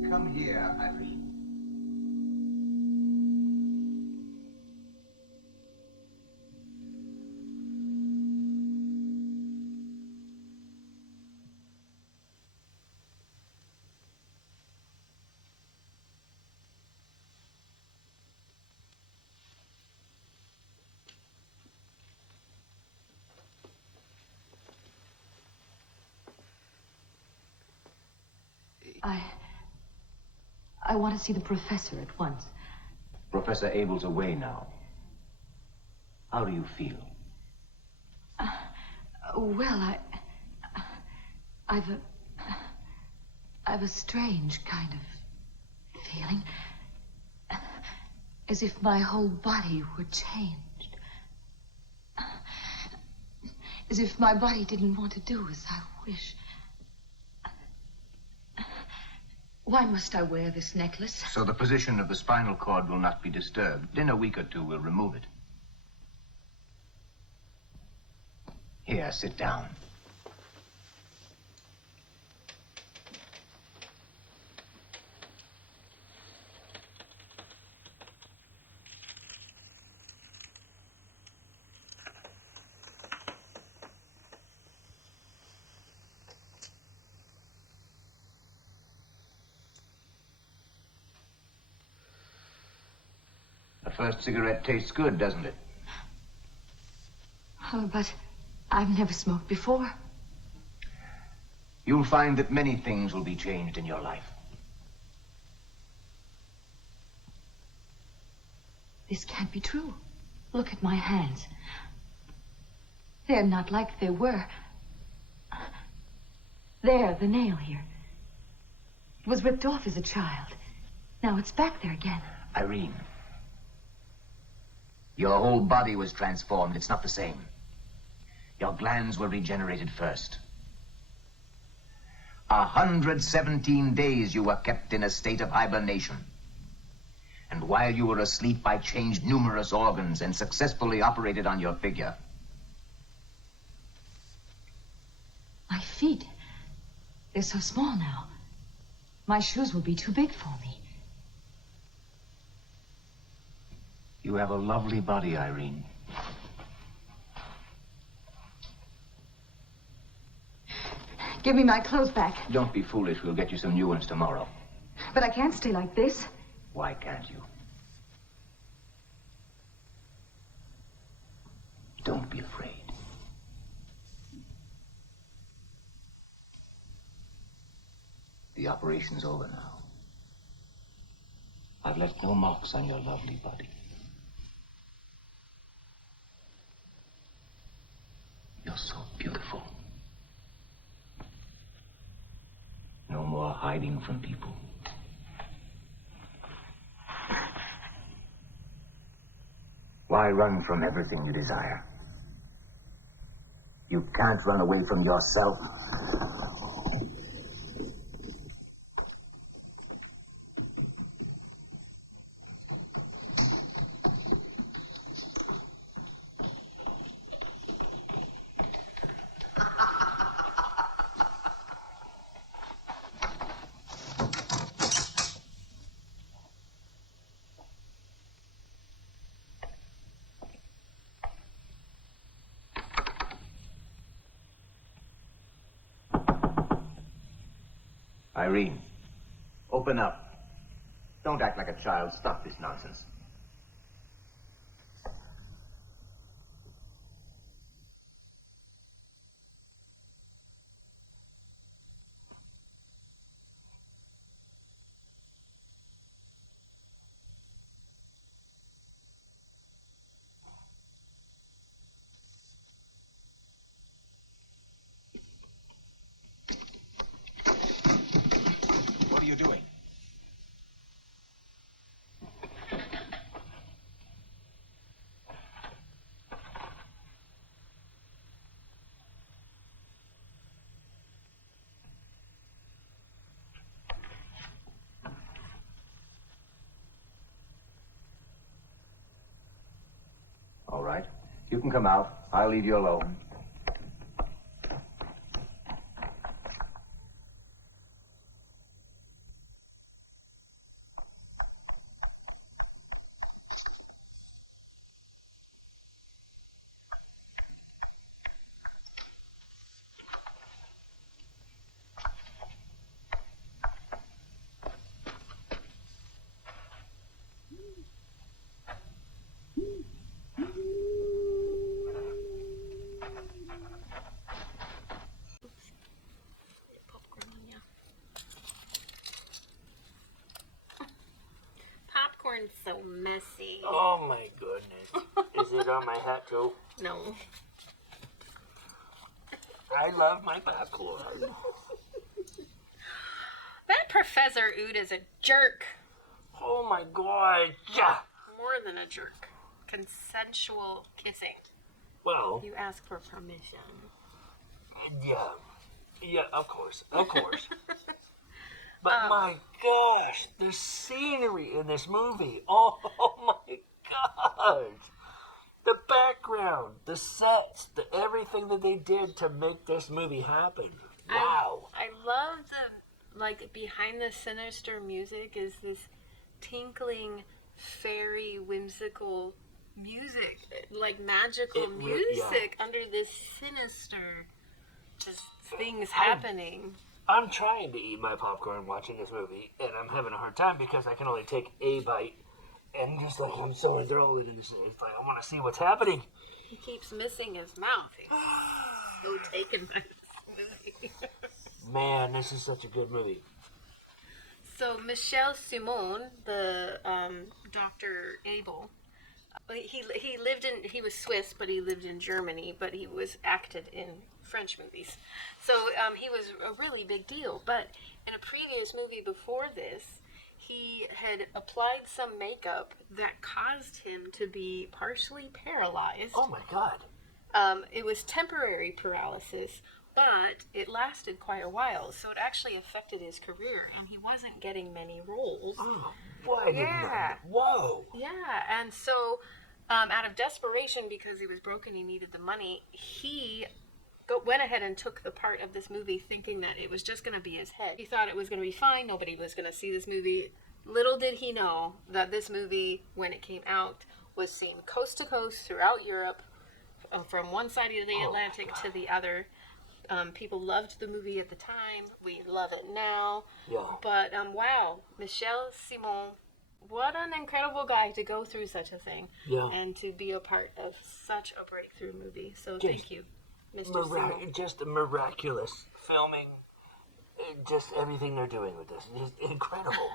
Come here, Irene. I want to see the professor at once. Professor Abel's away now. How do you feel? Well, I've a strange kind of feeling. As if my whole body were changed. As if my body didn't want to do as I wish. Why must I wear this necklace? So the position of the spinal cord will not be disturbed. In a week or two, we'll remove it. Here, sit down. The first cigarette tastes good, doesn't it? Oh, but I've never smoked before. You'll find that many things will be changed in your life. This can't be true. Look at my hands. They're not like they were. There, the nail here. It was ripped off as a child. Now it's back there again. Irene, your whole body was transformed. It's not the same. Your glands were regenerated first. 117 days you were kept in a state of hibernation. And while you were asleep, I changed numerous organs and successfully operated on your figure. My feet. They're so small now. My shoes will be too big for me. You have a lovely body, Irene. Give me my clothes back. Don't be foolish. We'll get you some new ones tomorrow. But I can't stay like this. Why can't you? Don't be afraid. The operation's over now. I've left no marks on your lovely body. You're so beautiful. No more hiding from people. Why run from everything you desire? You can't run away from yourself. Irene, open up. Don't act like a child. Stop this nonsense. What are you doing? All right. You can come out. I'll leave you alone. Popcorn's so messy. Oh my goodness. Is it on my hat too? No. I love my popcorn. That Professor Ood is a jerk. Oh my god. Yeah. More than a jerk. Consensual kissing. Well. You ask for permission. Yeah. Yeah, of course. Of course. But my gosh, the scenery in this movie. Oh my gosh. The background, the sets, everything that they did to make this movie happen. Wow. I love the, like, behind the sinister music is this tinkling, fairy, whimsical music. Like magical music under this sinister just things happening. I'm trying to eat my popcorn watching this movie, and I'm having a hard time because I can only take a bite. And just like, I'm so enthralled in this. It's like, I want to see what's happening. He keeps missing his mouth. He's so taken by this movie. Man, this is such a good movie. So Michel Simon, the Dr. Abel, he was Swiss, but he lived in Germany, but he was acted in French movies. So he was a really big deal. But in a previous movie before this, he had applied some makeup that caused him to be partially paralyzed. Oh my god. It was temporary paralysis, but it lasted quite a while, so it actually affected his career, and he wasn't getting many roles. Oh, why didn't I? Whoa. Yeah, and so out of desperation, because he was broke and he needed the money, he went ahead and took the part of this movie thinking that it was just going to be his head. He thought it was going to be fine, nobody was going to see this movie. Little did he know that this movie, when it came out, was seen coast to coast throughout Europe, from one side of the Atlantic to the other. People loved the movie at the time. We love it now. Yeah. But, wow, Michel Simon, what an incredible guy to go through such a thing. Yeah. And to be a part of such a breakthrough movie. So thank you, Mr. Simon. Just miraculous filming. Just everything they're doing with this. Just incredible.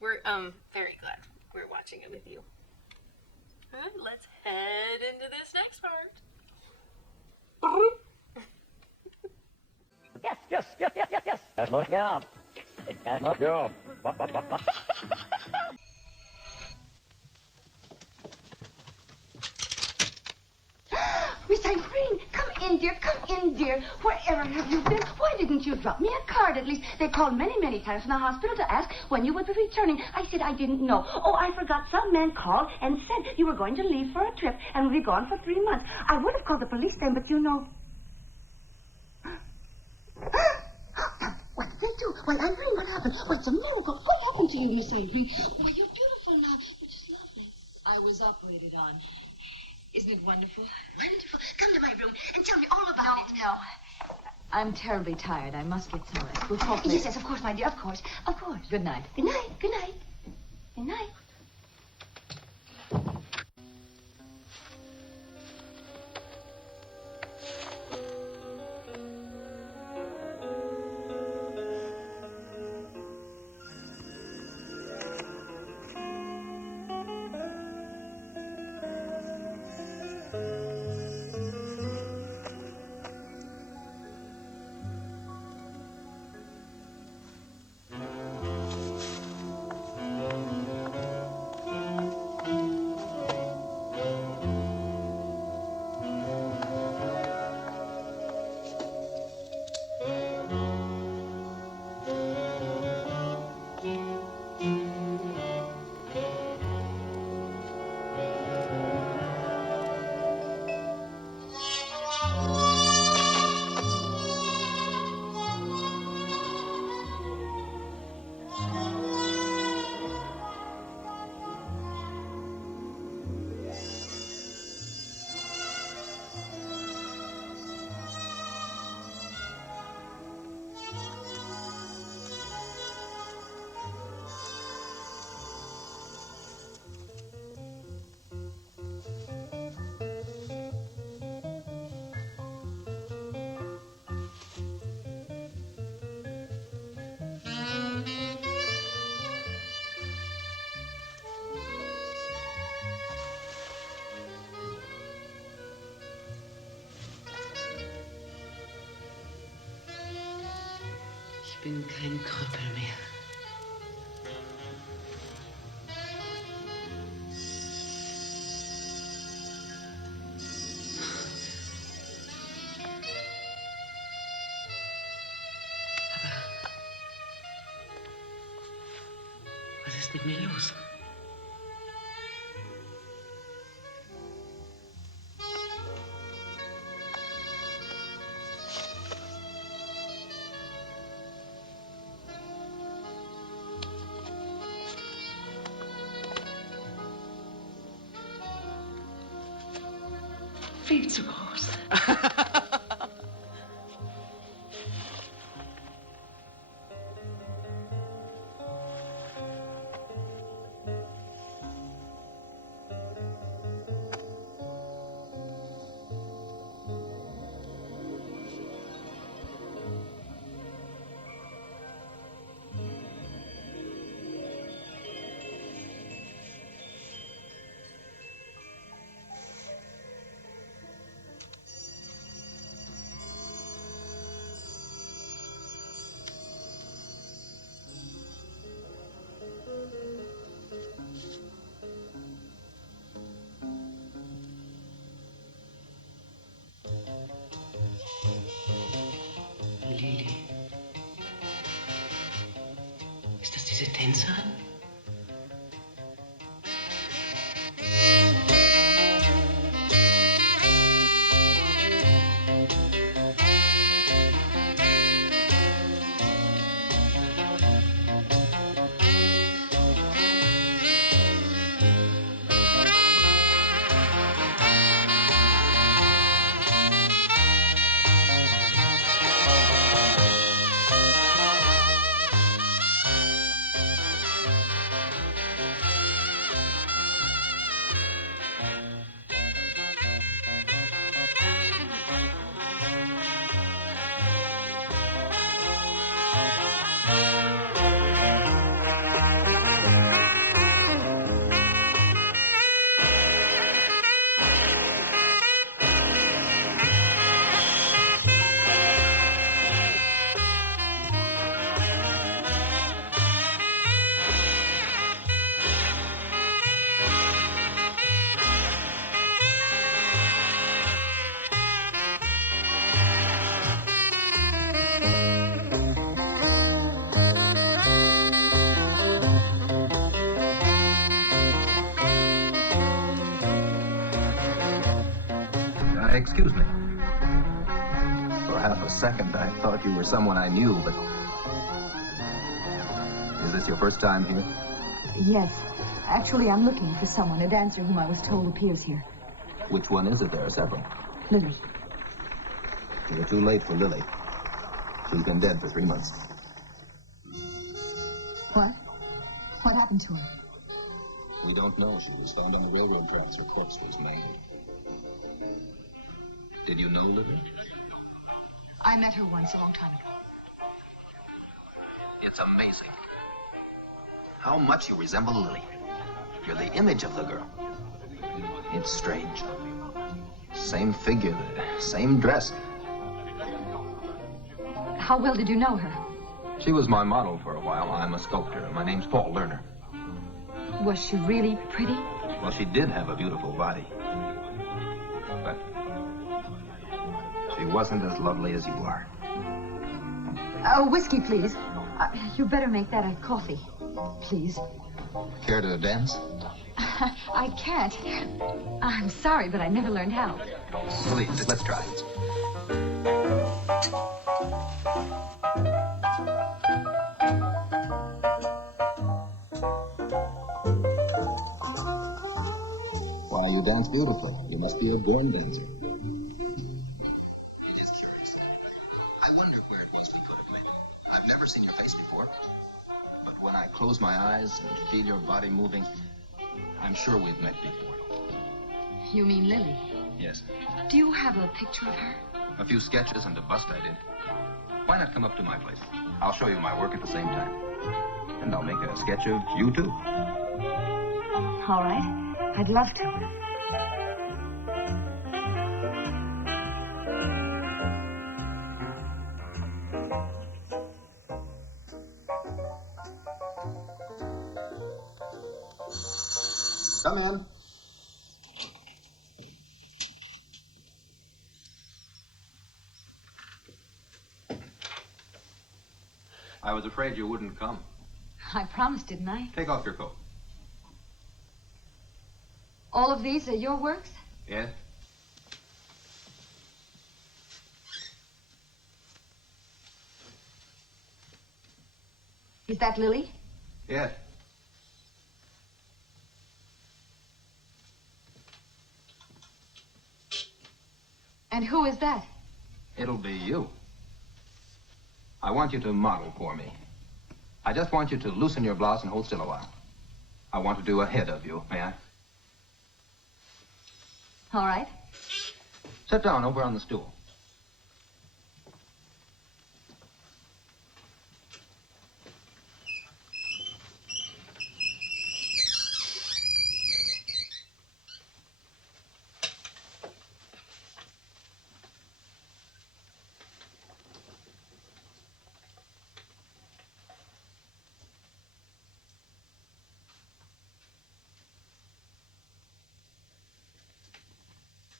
We're very glad we're watching it with you. All right, let's head into this next part. Yes. That's my job. That's my job. Miss Irene, come in, dear. Come in, dear. Wherever have you been? Why didn't you drop me a card at least? They called many, many times from the hospital to ask when you would be returning. I said I didn't know. Oh, I forgot. Some man called and said you were going to leave for a trip and would be gone for 3 months. I would have called the police then, but you know. What did they do? Why, Irene, what happened? Why, it's a miracle. What happened to you, Miss Irene? Why, you're beautiful now. You're just lovely. I was operated on. Isn't it wonderful? Wonderful. Come to my room and tell me all about it. No. I'm terribly tired. I must get some rest. We'll talk later. Yes, of course, my dear. Of course. Of course. Good night. Good night. Good night. Good night. bin kein Krüppel mehr. Was ist mit mir los? Viel zu groß. Lili. Ist das diese Tänzerin? Excuse me. For half a second, I thought you were someone I knew, but... Is this your first time here? Yes. Actually, I'm looking for someone, a dancer whom I was told appears here. Which one is it? There are several. Lily. You're too late for Lily. She's been dead for 3 months. What? What happened to her? We don't know. She was found on the railroad tracks. Her corpse was mangled. Did you know Lily? I met her once a long time ago. It's amazing. How much you resemble Lily. You're the image of the girl. It's strange. Same figure, same dress. How well did you know her? She was my model for a while. I'm a sculptor. My name's Paul Lerner. Was she really pretty? Well, she did have a beautiful body. But she wasn't as lovely as you are. Whiskey, please. You better make that a coffee, please. Care to dance? I can't. I'm sorry, but I never learned how. Please, let's try. Why, you dance beautifully. You must be a born dancer. It is curious. I wonder where it was we could have met. I've never seen your face before. But when I close my eyes and feel your body moving, I'm sure we've met before. You mean Lily? Yes. Do you have a picture of her? A few sketches and a bust I did. Why not come up to my place? I'll show you my work at the same time. And I'll make a sketch of you, too. All right. I'd love to. Come in. I was afraid you wouldn't come. I promised, didn't I? Take off your coat. All of these are your works? Yes? Is that Lily? Yes. And who is that? It'll be you. I want you to model for me. I just want you to loosen your blouse and hold still a while. I want to do a head of you, may I? All right. Sit down over on the stool.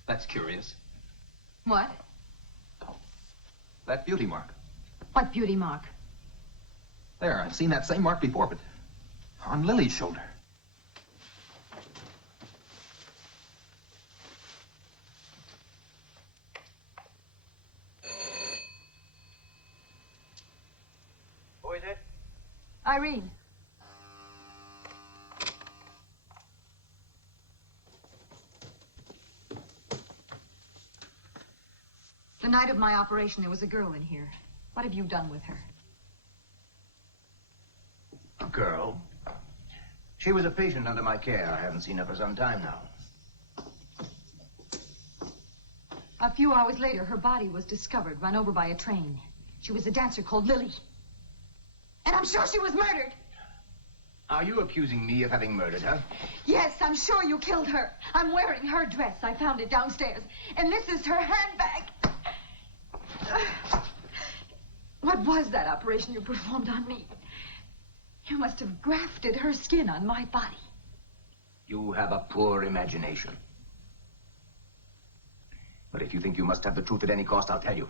That's curious. What? That beauty mark. What beauty mark? There, I've seen that same mark before, but on Lily's shoulder. Who is it? Irene. The night of my operation, there was a girl in here. What have you done with her? A girl? She was a patient under my care. I haven't seen her for some time now. A few hours later, her body was discovered, run over by a train. She was a dancer called Lily. And I'm sure she was murdered. Are you accusing me of having murdered her? Yes, I'm sure you killed her. I'm wearing her dress. I found it downstairs. And this is her handbag. What was that operation you performed on me? You must have grafted her skin on my body. You have a poor imagination. But if you think you must have the truth at any cost, I'll tell you.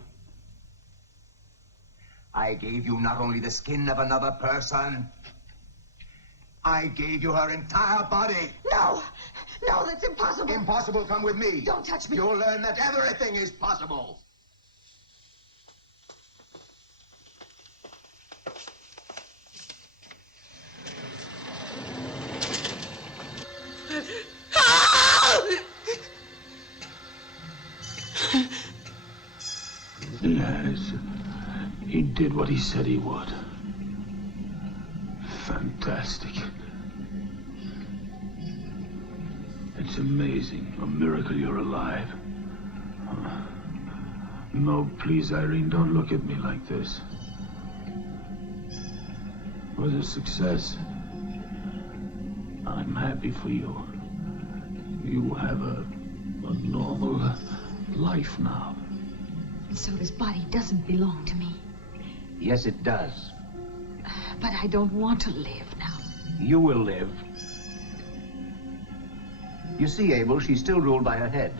I gave you not only the skin of another person, I gave you her entire body. No! No, that's impossible. Impossible, come with me. Don't touch me. You'll learn that everything is possible. Yes, he did what he said he would. Fantastic. It's amazing, a miracle you're alive. No, please, Irene, don't look at me like this. It was a success. I'm happy for you. You have a normal life now. So this body doesn't belong to me. Yes, it does. But I don't want to live now. You will live. You see, Abel, she's still ruled by her head.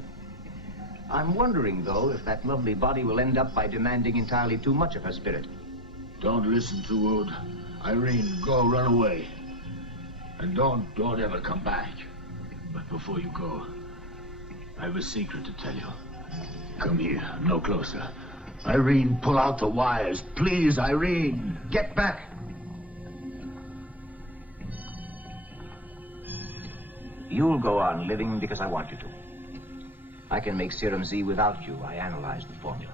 I'm wondering, though, if that lovely body will end up by demanding entirely too much of her spirit. Don't listen to Wood. Irene, go, run away. And don't ever come back. But before you go, I have a secret to tell you. Come here, no closer. Irene, pull out the wires. Please, Irene. Get back! You'll go on living because I want you to. I can make Serum Z without you. I analyzed the formula.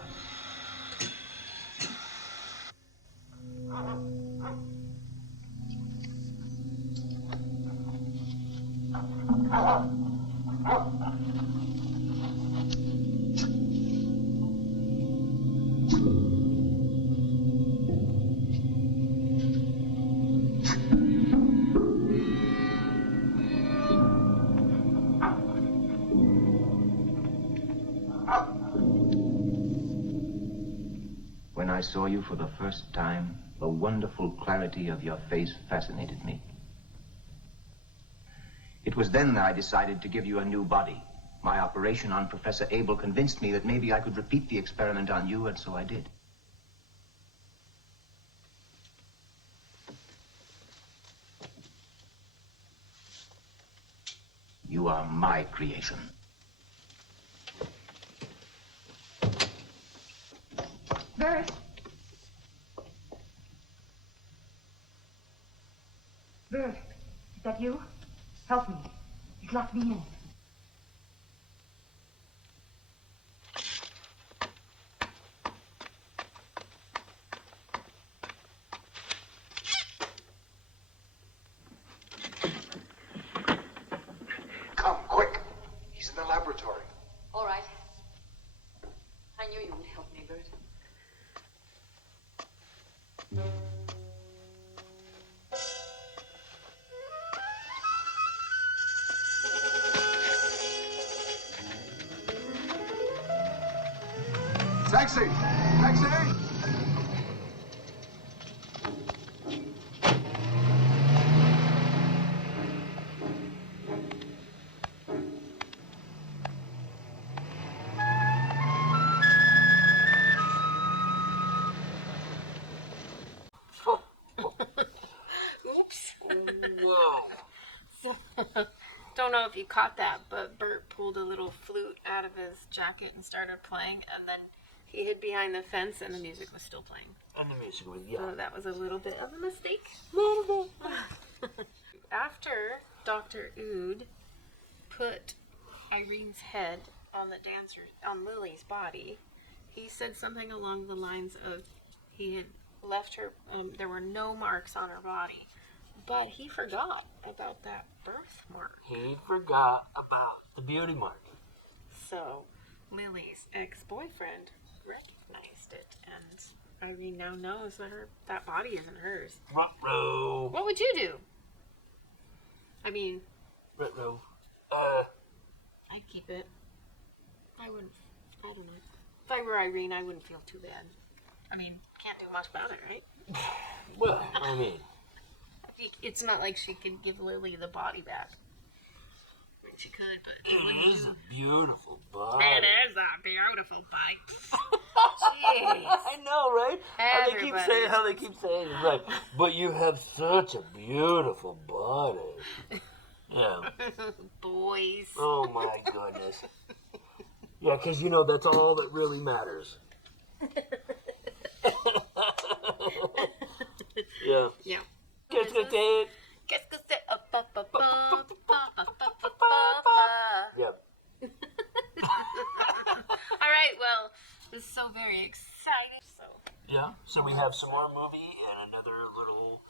When I saw you for the first time, the wonderful clarity of your face fascinated me. It was then that I decided to give you a new body. My operation on Professor Abel convinced me that maybe I could repeat the experiment on you, and so I did. You are my creation. Bert. Bert, is that you? Help me. He's locked me in. Come, quick. He's in the laboratory. All right. I knew you would help me, Bert. Taxi! Taxi! Oops. Whoa. Don't know if you caught that, but Bert pulled a little flute out of his jacket and started playing, and then he hid behind the fence, and the music was still playing. And the music was, yeah. So that was a little bit of a mistake. After Dr. Ood put Irene's head on Lily's body, he said something along the lines of he had left her, there were no marks on her body. But he forgot about that birthmark. He forgot about the beauty mark. So Lily's ex-boyfriend recognized it, and Irene now knows that that body isn't hers. Ruh-roh. What would you do? I mean... Ruh-roh. I'd keep it. I don't know. If I were Irene, I wouldn't feel too bad. I mean, can't do much about it, right? Well, I mean... It's not like she could give Lily the body back. I mean, she could, but it is a beautiful body. It is a beautiful bite. Jeez. I know, right? How they keep saying it, right? But you have such a beautiful body. Yeah. Boys. Oh my goodness. Yeah, because you know that's all that really matters. Yeah. Yeah. Qu'est-ce que c'est? Qu'est-ce que c'est? Yep. All right, well, this is so very exciting. Yeah, so we have some more movie and another little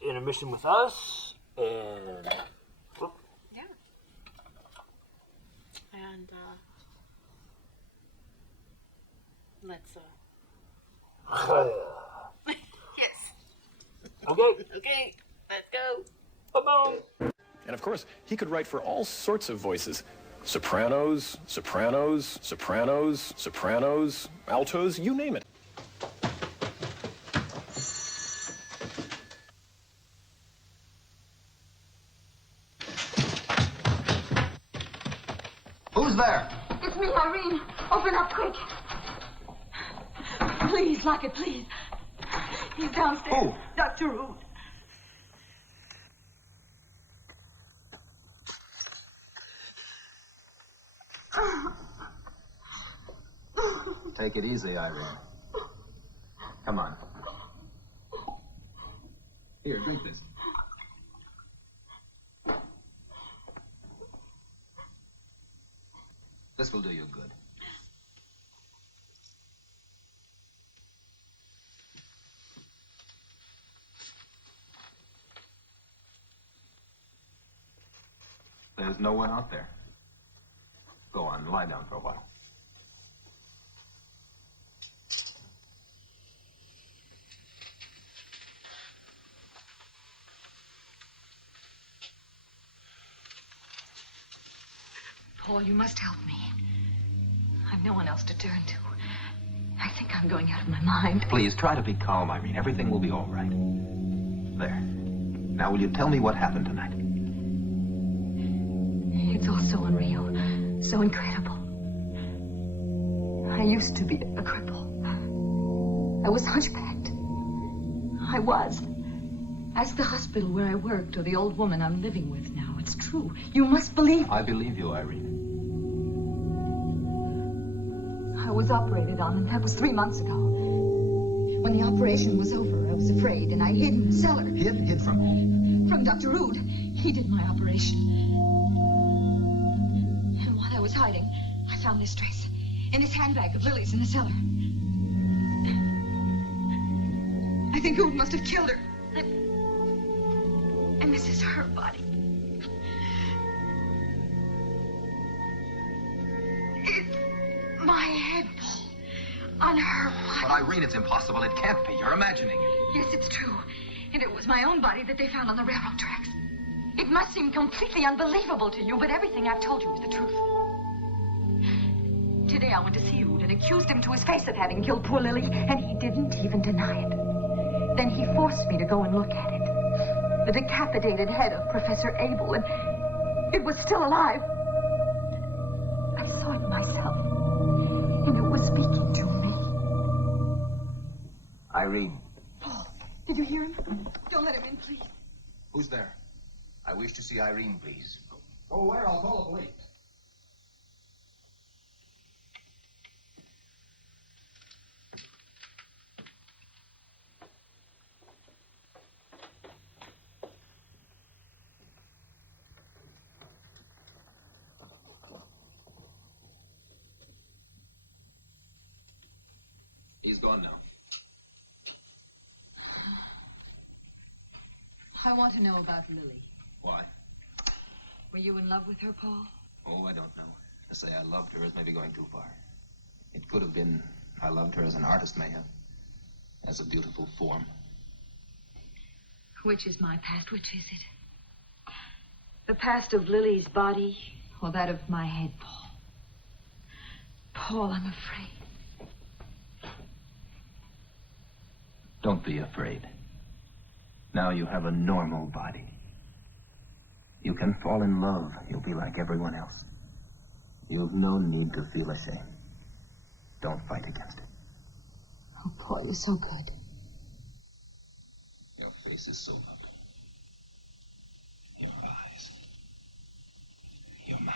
intermission with us, and... Yeah. And, let's, yes. Okay. Okay, let's go. Ba-boom. And of course, he could write for all sorts of voices. Sopranos, sopranos, sopranos, sopranos, altos, you name it. Who's there? It's me, Irene. Open up quick. Please, lock it, please. He's downstairs. Who? Dr. Root. Take it easy, Irene. Come on. Here, drink this. This will do you good. There's no one out there. Go on, lie down for a while. Paul, you must help me. I've no one else to turn to. I think I'm going out of my mind. Please, try to be calm, Irene. Everything will be all right. There. Now, will you tell me what happened tonight? It's all so unreal, so incredible. I used to be a cripple. I was hunchbacked. I was. Ask the hospital where I worked or the old woman I'm living with now. It's true. You must believe. I believe you, Irene. I was operated on, and that was 3 months ago. When the operation was over, I was afraid, and I hid in the cellar. Hid from whom? From Dr. Rood. He did my operation. And while I was hiding, I found this dress in this handbag of Lily's in the cellar. I think Rood must have killed her. And this is her body. It's my head, Paul, on her body. But Irene, it's impossible. It can't be. You're imagining it. Yes, it's true. And it was my own body that they found on the railroad tracks. It must seem completely unbelievable to you, but everything I've told you is the truth. Today I went to see Rood and accused him to his face of having killed poor Lily, and he didn't even deny it. Then he forced me to go and look at it. The decapitated head of Professor Abel, and it was still alive. I saw it myself, and it was speaking to me. Irene, Paul, did you hear him? Don't let him in, please. who's there? I wish to see Irene, please. Oh, where? I'll call the police. He's gone now. I want to know about Lily. Why? Were you in love with her, Paul? Oh, I don't know. To say I loved her is maybe going too far. It could have been I loved her as an artist may have. As a beautiful form. Which is my past? Which is it? The past of Lily's body or that of my head, Paul? Paul, I'm afraid. Don't be afraid. Now you have a normal body. You can fall in love. You'll be like everyone else. You've no need to feel ashamed. Don't fight against it. Oh, Paul, you're so good. Your face is so lovely. Your eyes. Your mouth.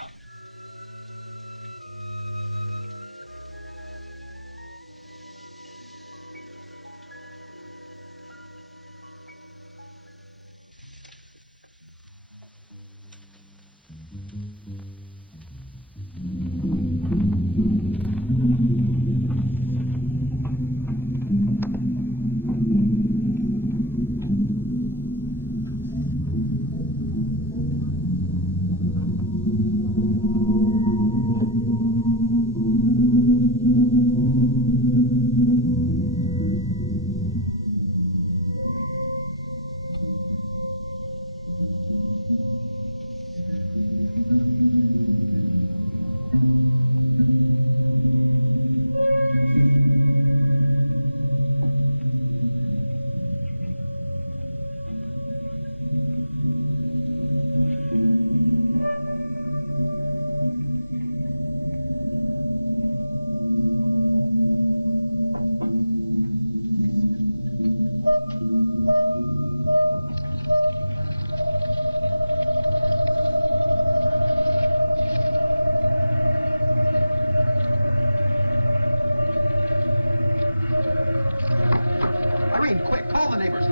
Irene, quick, call the neighbors.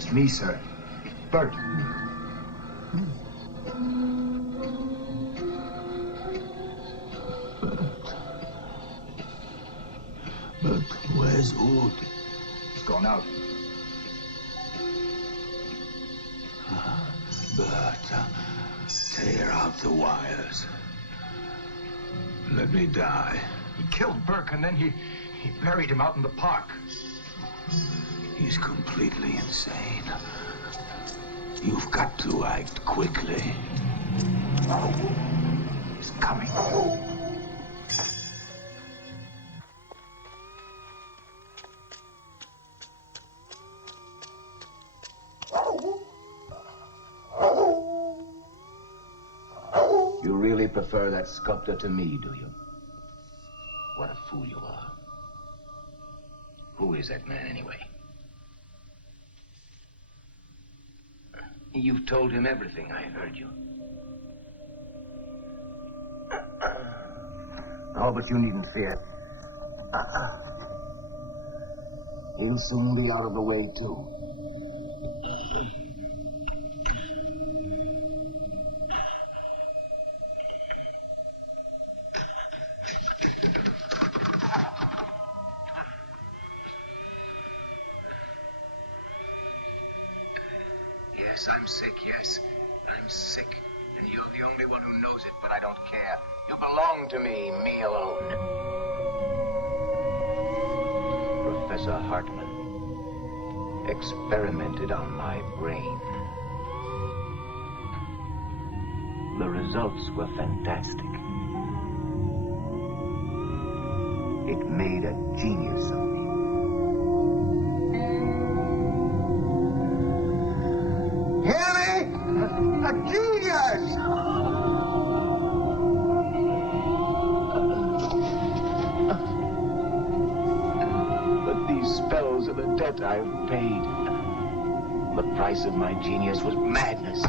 It's me, sir. Bert. But where's Ood? He's gone out. Bert, Tear out the wires. Let me die. He killed Burke and then he buried him out in the park. He's completely insane. You've got to act quickly. He's coming. You really prefer that sculptor to me, do you? What a fool you are. Who is that man, anyway? You've told him everything, I heard you. Oh, but you needn't fear. He'll soon be out of the way, too. Yes, I'm sick, yes. I'm sick. And you're the only one who knows it, but I don't care. You belong to me alone. Professor Hartman experimented on my brain. The results were fantastic. It made a genius of me. Hear me? A genius! But these spells are the debt I've paid. The price of my genius was madness.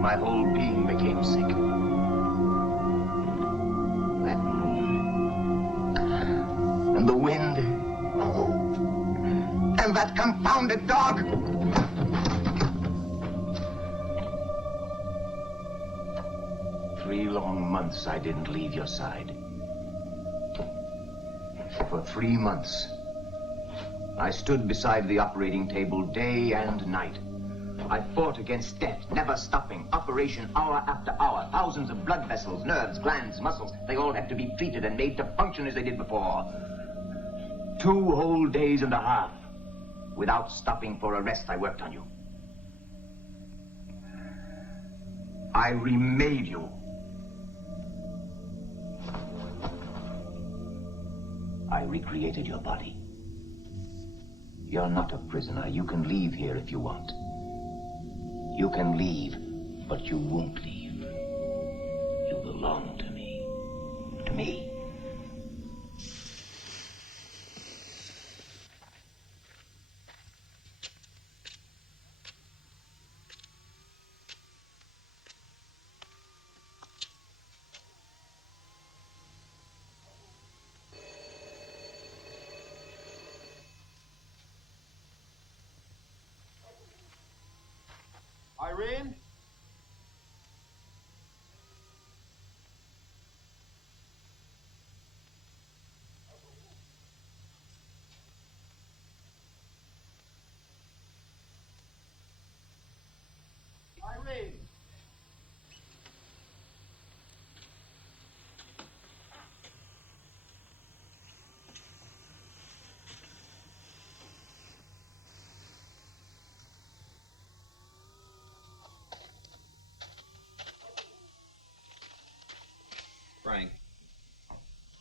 My whole being became sick. That moon. And the wind. And that confounded dog. 3 long months I didn't leave your side. For 3 months, I stood beside the operating table day and night. I fought against death, never stopping. Operation hour after hour. Thousands of blood vessels, nerves, glands, muscles. They all had to be treated and made to function as they did before. 2 whole days and a half. Without stopping for a rest, I worked on you. I remade you. I recreated your body. You're not a prisoner. You can leave here if you want. You can leave, but you won't leave. You belong to me. To me. Irene? Irene? Frank,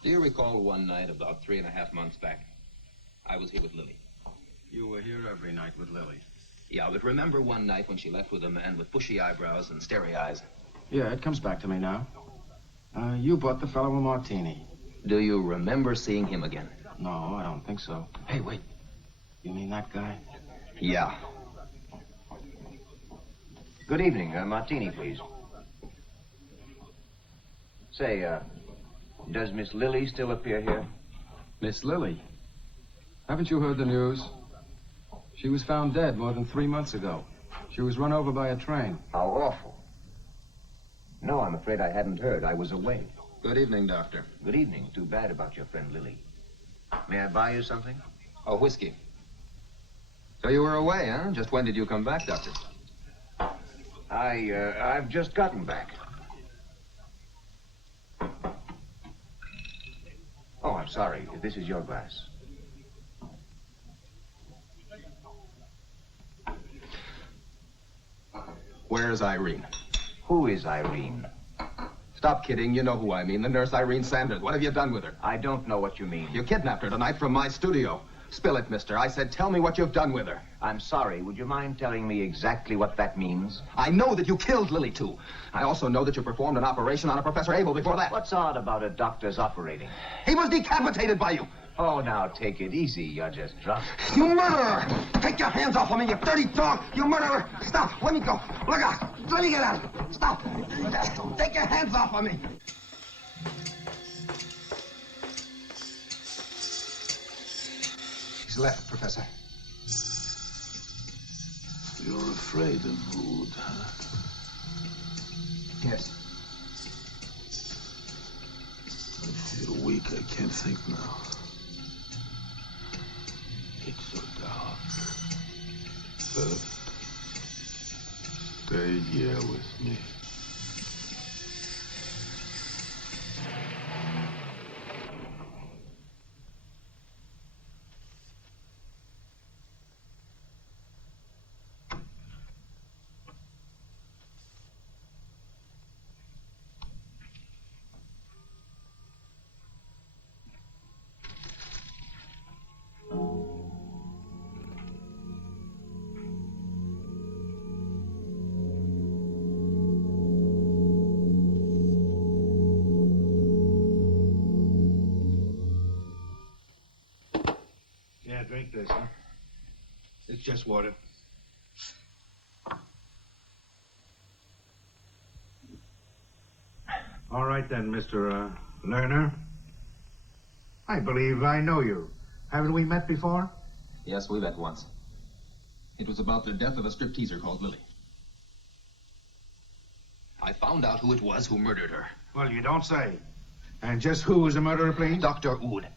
do you recall one night about 3.5 months back? I was here with Lily. You were here every night with Lily. Yeah, but remember one night when she left with a man with bushy eyebrows and starry eyes? Yeah, it comes back to me now. You bought the fellow a martini. Do you remember seeing him again? No, I don't think so. Hey, wait. You mean that guy? Yeah. Good evening. Martini, please. Say, does Miss Lily still appear here? Miss Lily? Haven't you heard the news? She was found dead more than 3 months ago. She was run over by a train. How awful. No, I'm afraid I hadn't heard. I was away. Good evening, Doctor. Good evening. Too bad about your friend Lily. May I buy you something? Oh, whiskey. So you were away, huh? Just when did you come back, Doctor? I've just gotten back. Oh, I'm sorry. This is your glass. Where's Irene? Who is Irene? Stop kidding. You know who I mean. The nurse Irene Sanders. What have you done with her? I don't know what you mean. You kidnapped her tonight from my studio. Spill it, mister. I said, tell me what you've done with her. I'm sorry. Would you mind telling me exactly what that means? I know that you killed Lily, too. I also know that you performed an operation on a Professor Abel before that. What's odd about a doctor's operating? He was decapitated by you. Oh, now, take it easy. You're just drunk. You murderer! Take your hands off of me, you dirty dog! You murderer! Stop! Let me go! Look out! Let me get out! Stop! Take your hands off of me! He's left, Professor. You're afraid of Wood, huh? Yes. I feel weak. I can't think now. It's so dark. But stay here with me. Yeah, drink this, huh? It's just water. All right then, Mr. Lerner. I believe I know you. Haven't we met before? Yes, we met once. It was about the death of a stripteaser called Lily. I found out who it was who murdered her. Well, you don't say. And just who was the murderer, please? Dr. Oud.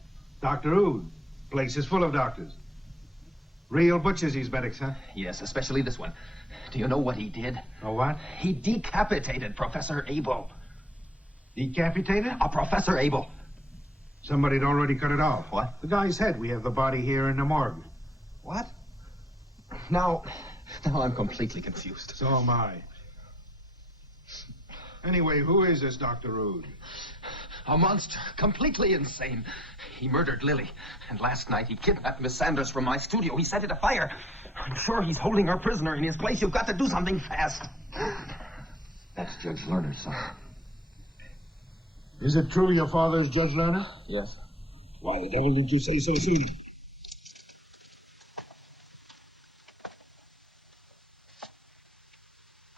Dr. Oud. Place is full of doctors. Real butchers, these medics, huh? Yes, especially this one. Do you know what he did? Oh, what? He decapitated Professor Abel. Decapitated? Professor Abel. Somebody'd already cut it off. What? The guy's head. We have the body here in the morgue. What? Now I'm completely confused. So am I. Anyway, who is this Dr. Oud? A monster, completely insane. He murdered Lily, and last night he kidnapped Miss Sanders from my studio. He set it afire. I'm sure he's holding her prisoner in his place. You've got to do something fast. That's Judge Lerner's son. Is it true your father is Judge Lerner? Yes. Why the devil did you say so soon?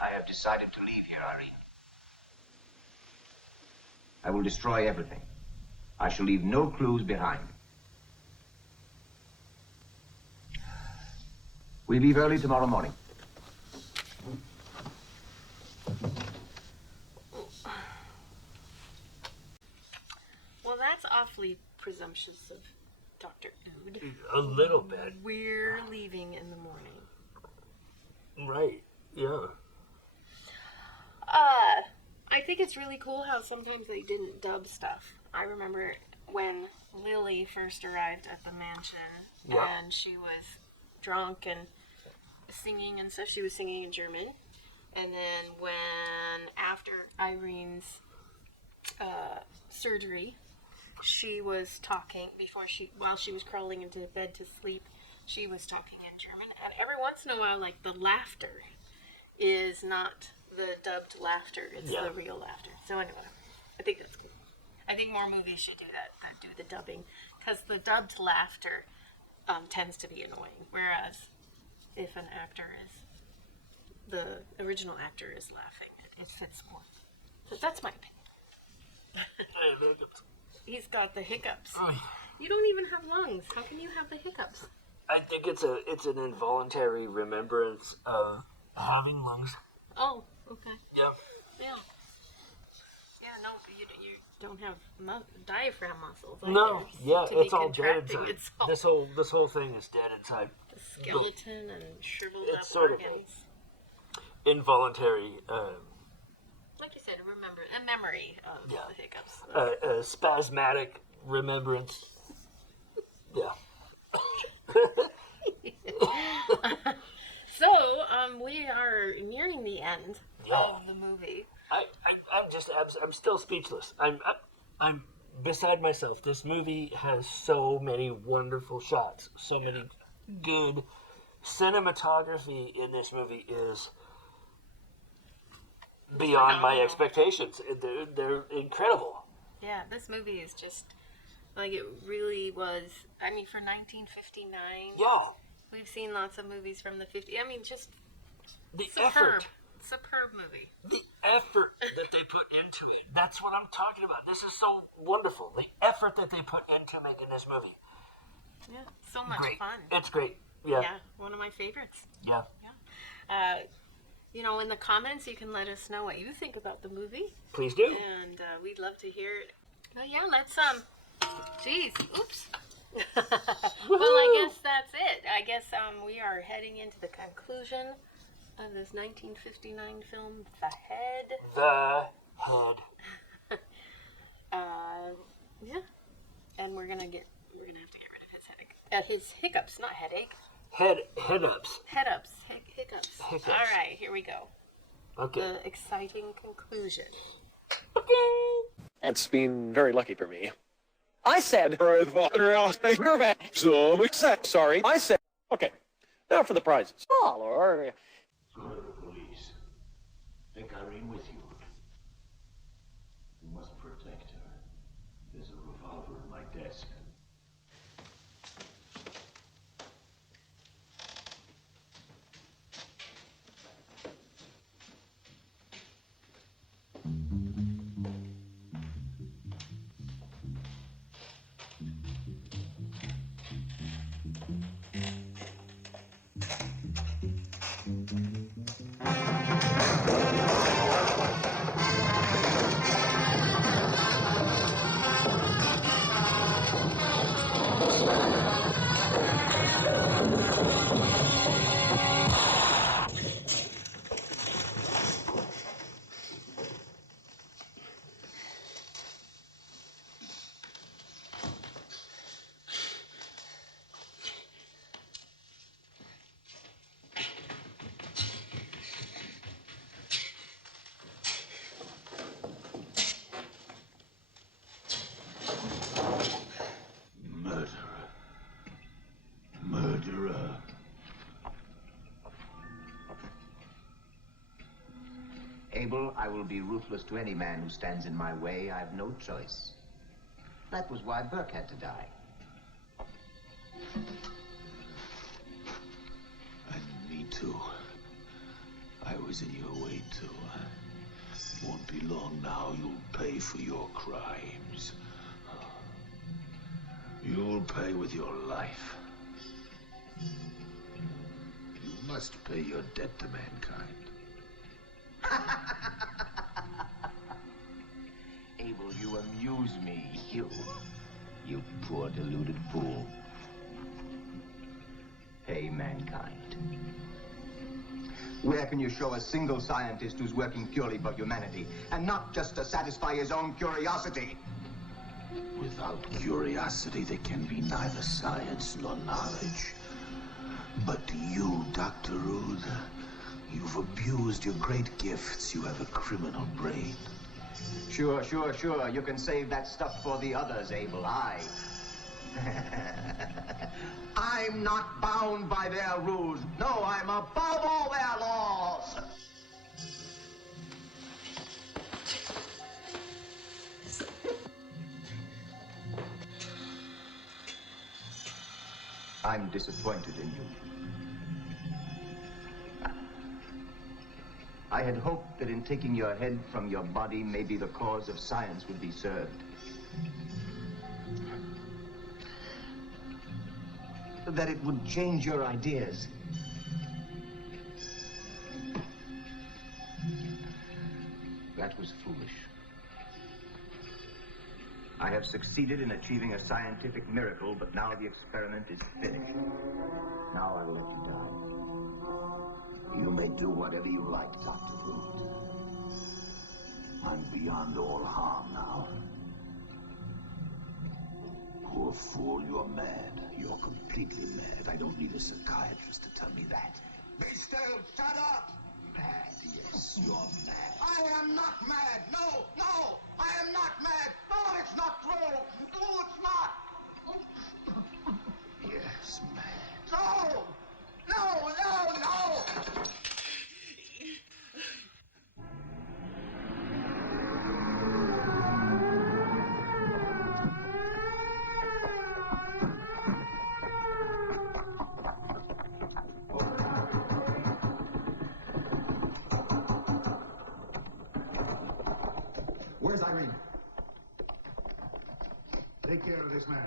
I have decided to leave here, Irene. I will destroy everything. I shall leave no clues behind. We leave early tomorrow morning. Well, that's awfully presumptuous of Dr. Oud. A little bit. We're leaving in the morning. Right, yeah. I think it's really cool how sometimes they didn't dub stuff. I remember when Lily first arrived at the mansion, and she was drunk and singing and stuff. She was singing in German. And then when, after Irene's surgery, she was talking, while she was crawling into bed to sleep, she was talking in German. And every once in a while, like, the laughter is not the dubbed laughter, it's the real laughter. So anyway, I think that's cool. I think more movies should do that do the dubbing, because the dubbed laughter tends to be annoying, whereas if an actor the original actor is laughing, it fits more. So that's my opinion. I have hiccups. He's got the hiccups. You don't even have lungs. How can you have the hiccups? I think it's an involuntary remembrance of having lungs. Oh, okay. Yep. Yeah. Yeah, no, you don't have diaphragm muscles. No, yeah, to it's be all dead contracting inside. itself. This whole thing is dead inside. The skeleton and shriveled up It's sort of organs. involuntary, like you said, a memory of the hiccups. spasmodic remembrance. Yeah. So, we are nearing the end of the movie. I'm still speechless. I'm beside myself. This movie has so many wonderful shots, so many good cinematography in this movie is beyond my expectations. They're incredible. Yeah, this movie is just like it really was. I mean, for 1959. Yeah. We've seen lots of movies from the 50s. I mean, just the superb, effort. superb movie. The effort that they put into it. That's what I'm talking about. This is so wonderful. The effort that they put into making this movie. Yeah, so much fun. It's great. Yeah. Yeah, one of my favorites. Yeah. Yeah. You know, in the comments, you can let us know what you think about the movie. Please do. And we'd love to hear it. Well, yeah, let's, geez, oops. Well, I guess that's it. I guess we are heading into the conclusion of this 1959 film, The Head. The Head. Yeah. And we're gonna have to get rid of his headache. His hiccups, not headache. Head-ups. Head-ups. Hiccups. Hiccups. All right, here we go. Okay. The exciting conclusion. It's been very lucky for me. I said, so excited. Sorry, I said. Okay, now for the prizes. Go to the police. Take Irene with you. You must protect her. There's a revolver in my desk. Murderer. Abel, I will be ruthless to any man who stands in my way. I have no choice. That was why Burke had to die. And me too. I was in your way too. Won't be long now, you'll pay for your crimes. You'll pay with your life. You must pay your debt to mankind. Abel, you amuse me. You poor deluded fool. Pay mankind. Where can you show a single scientist who's working purely for humanity, and not just to satisfy his own curiosity? Without curiosity, there can be neither science nor knowledge. But you, Dr. Rude, you've abused your great gifts. You have a criminal brain. Sure. You can save that stuff for the others, Abel. I'm not bound by their rules. No, I'm above all their laws. I'm disappointed in you. I had hoped that in taking your head from your body, maybe the cause of science would be served. That it would change your ideas. That was foolish. I have succeeded in achieving a scientific miracle, but now the experiment is finished. Now I will let you die. You may do whatever you like, Dr. Root. I'm beyond all harm now. Poor fool, you're mad. You're completely mad. I don't need a psychiatrist to tell me that. Be still! Shut up! Mad, yes, you're mad. I am not mad! No! No! I am not mad! No, it's not true! No, it's not! Yes, mad. No! No! No! No! Where's Irene? Take care of this man.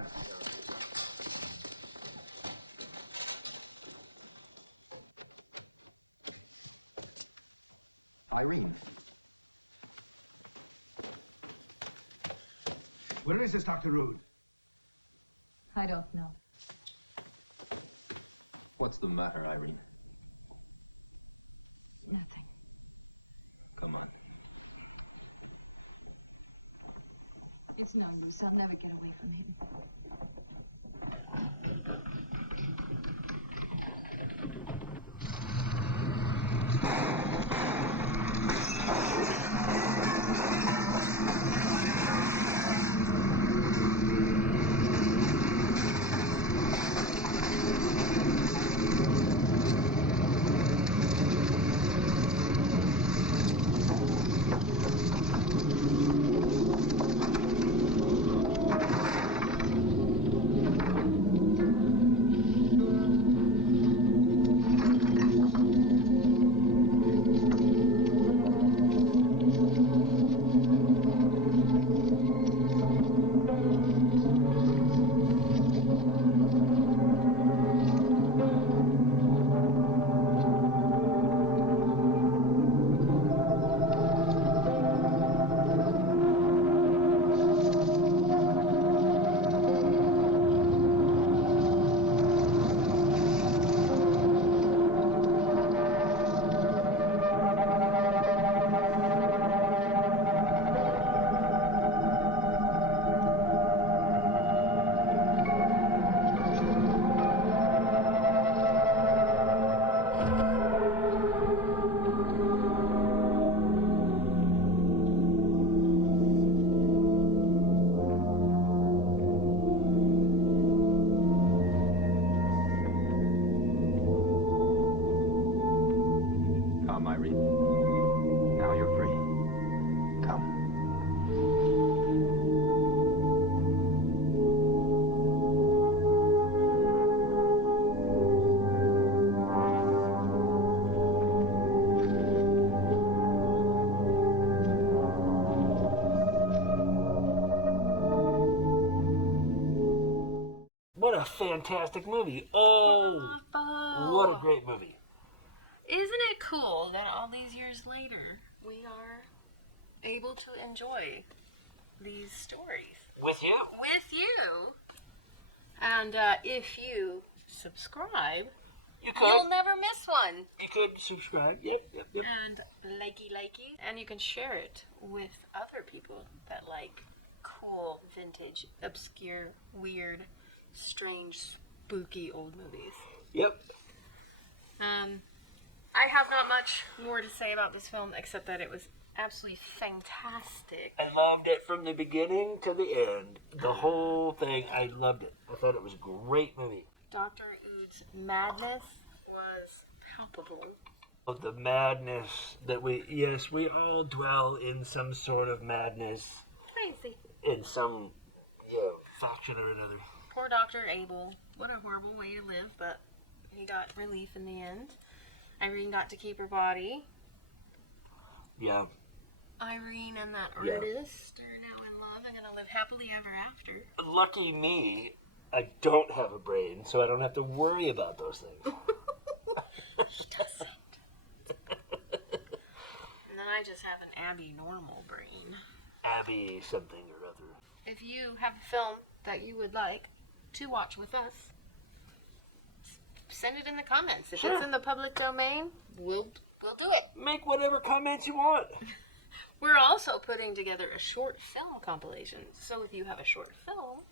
What's the matter, Irene? Come on. It's no use. I'll never get away from him. Come, Irene. Now you're free. Come. What a fantastic movie. Oh, what a great movie. Isn't it cool that all these years later we are able to enjoy these stories With you. with you? And if you subscribe, You could. you'll never miss one. You could subscribe. Yep. And likey, and you can share it with other people that like cool, vintage, obscure, weird, strange, spooky old movies. Yep. I have not much more to say about this film except that it was absolutely fantastic. I loved it from the beginning to the end. The whole thing, I loved it. I thought it was a great movie. Dr. Ood's madness was palpable. Of the madness that we all dwell in some sort of madness. Crazy. In some, faction or another. Poor Dr. Abel. What a horrible way to live, but he got relief in the end. Irene got to keep her body. Yeah. Irene and that Yeah. artist are now in love and gonna live happily ever after. Lucky me, I don't have a brain, so I don't have to worry about those things. He doesn't. And then I just have an Abby normal brain. Abby something or other. If you have a film that you would like to watch with us, send it in the comments. If Sure. it's in the public domain, we'll do it. Make whatever comments you want. We're also putting together a short film compilation. So if you have a short film,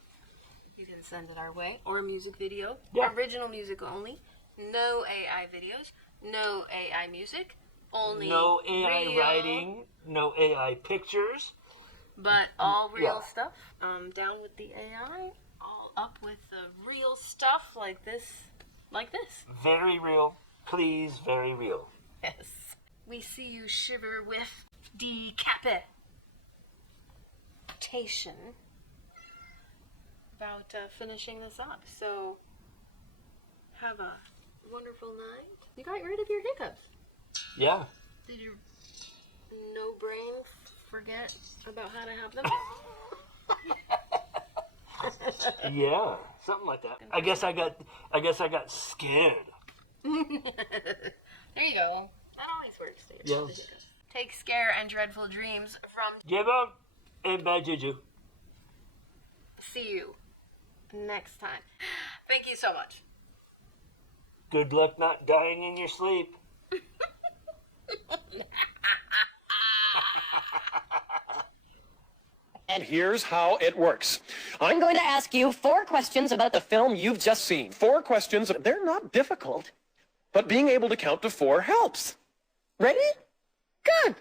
you can send it our way. Or a music video. Yeah. Original music only. No AI videos. No AI music. Only No AI real, writing. No AI pictures. but all real Yeah. stuff. Down with the AI. All up with the real stuff like this. Like this. Very real. Please, very real. Yes. We see you shiver with decapitation. About finishing this up. So, have a wonderful night. You got rid of your hiccups. Yeah. Did your no brain forget about how to have them? Yeah, something like that. I guess I got scared. There you go. That always works. Yeah. Take scare and dreadful dreams from. Give up and bad juju. See you next time. Thank you so much. Good luck not dying in your sleep. And here's how it works. I'm going to ask you 4 questions about the film You've just seen 4 questions. They're not difficult, but being able to count to 4 helps. Ready? Good.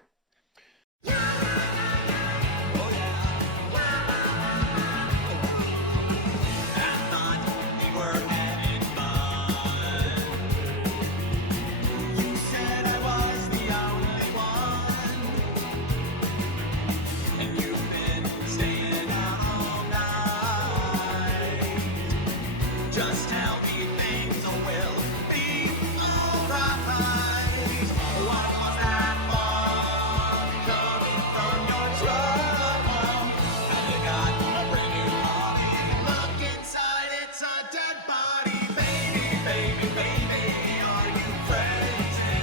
Just tell me things will be alright. What was that fog coming from your trouble? I got a brand new hobby. Look inside, it's a dead body. Baby, baby, baby, are you crazy?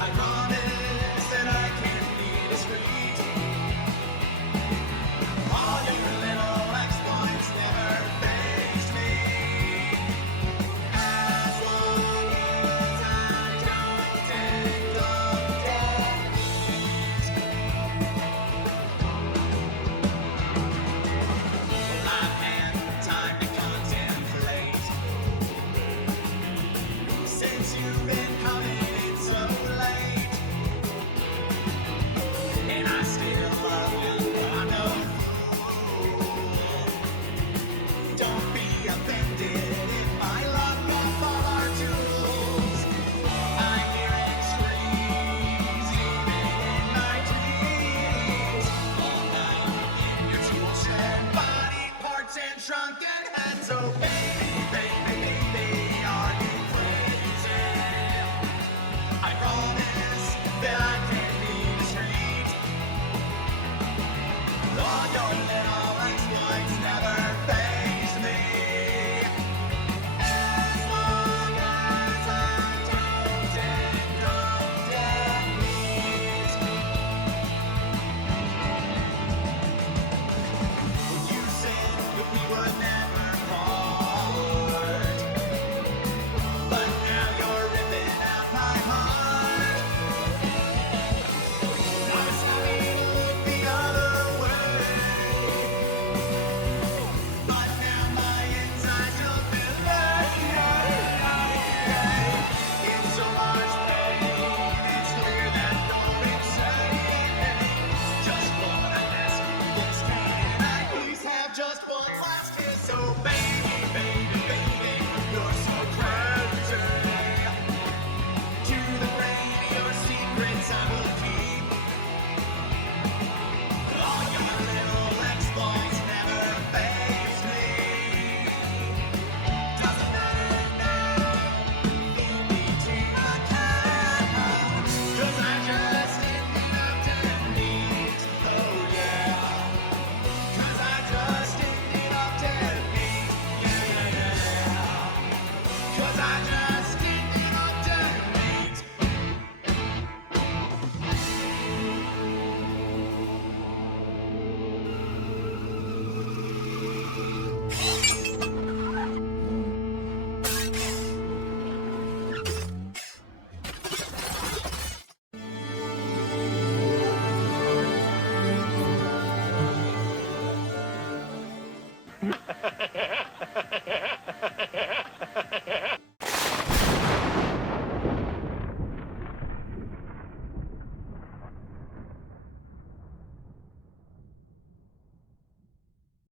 I promise that I can't be discreet. All your little exploits never fazed me. As long as I don't end up dead. Well, I've had time to contemplate. Since you've been coming in so late. And I still love you, I'm no fool. Don't be offended if I lock off all our tools. I hear extremes even in my dreams. All down in your tool shed, body parts and shrunken heads. So baby, baby, baby, are you crazy? I promise that I can't be discreet. All your little exploits never faze me. As long as I don't end up dead meat. You said that we would never part.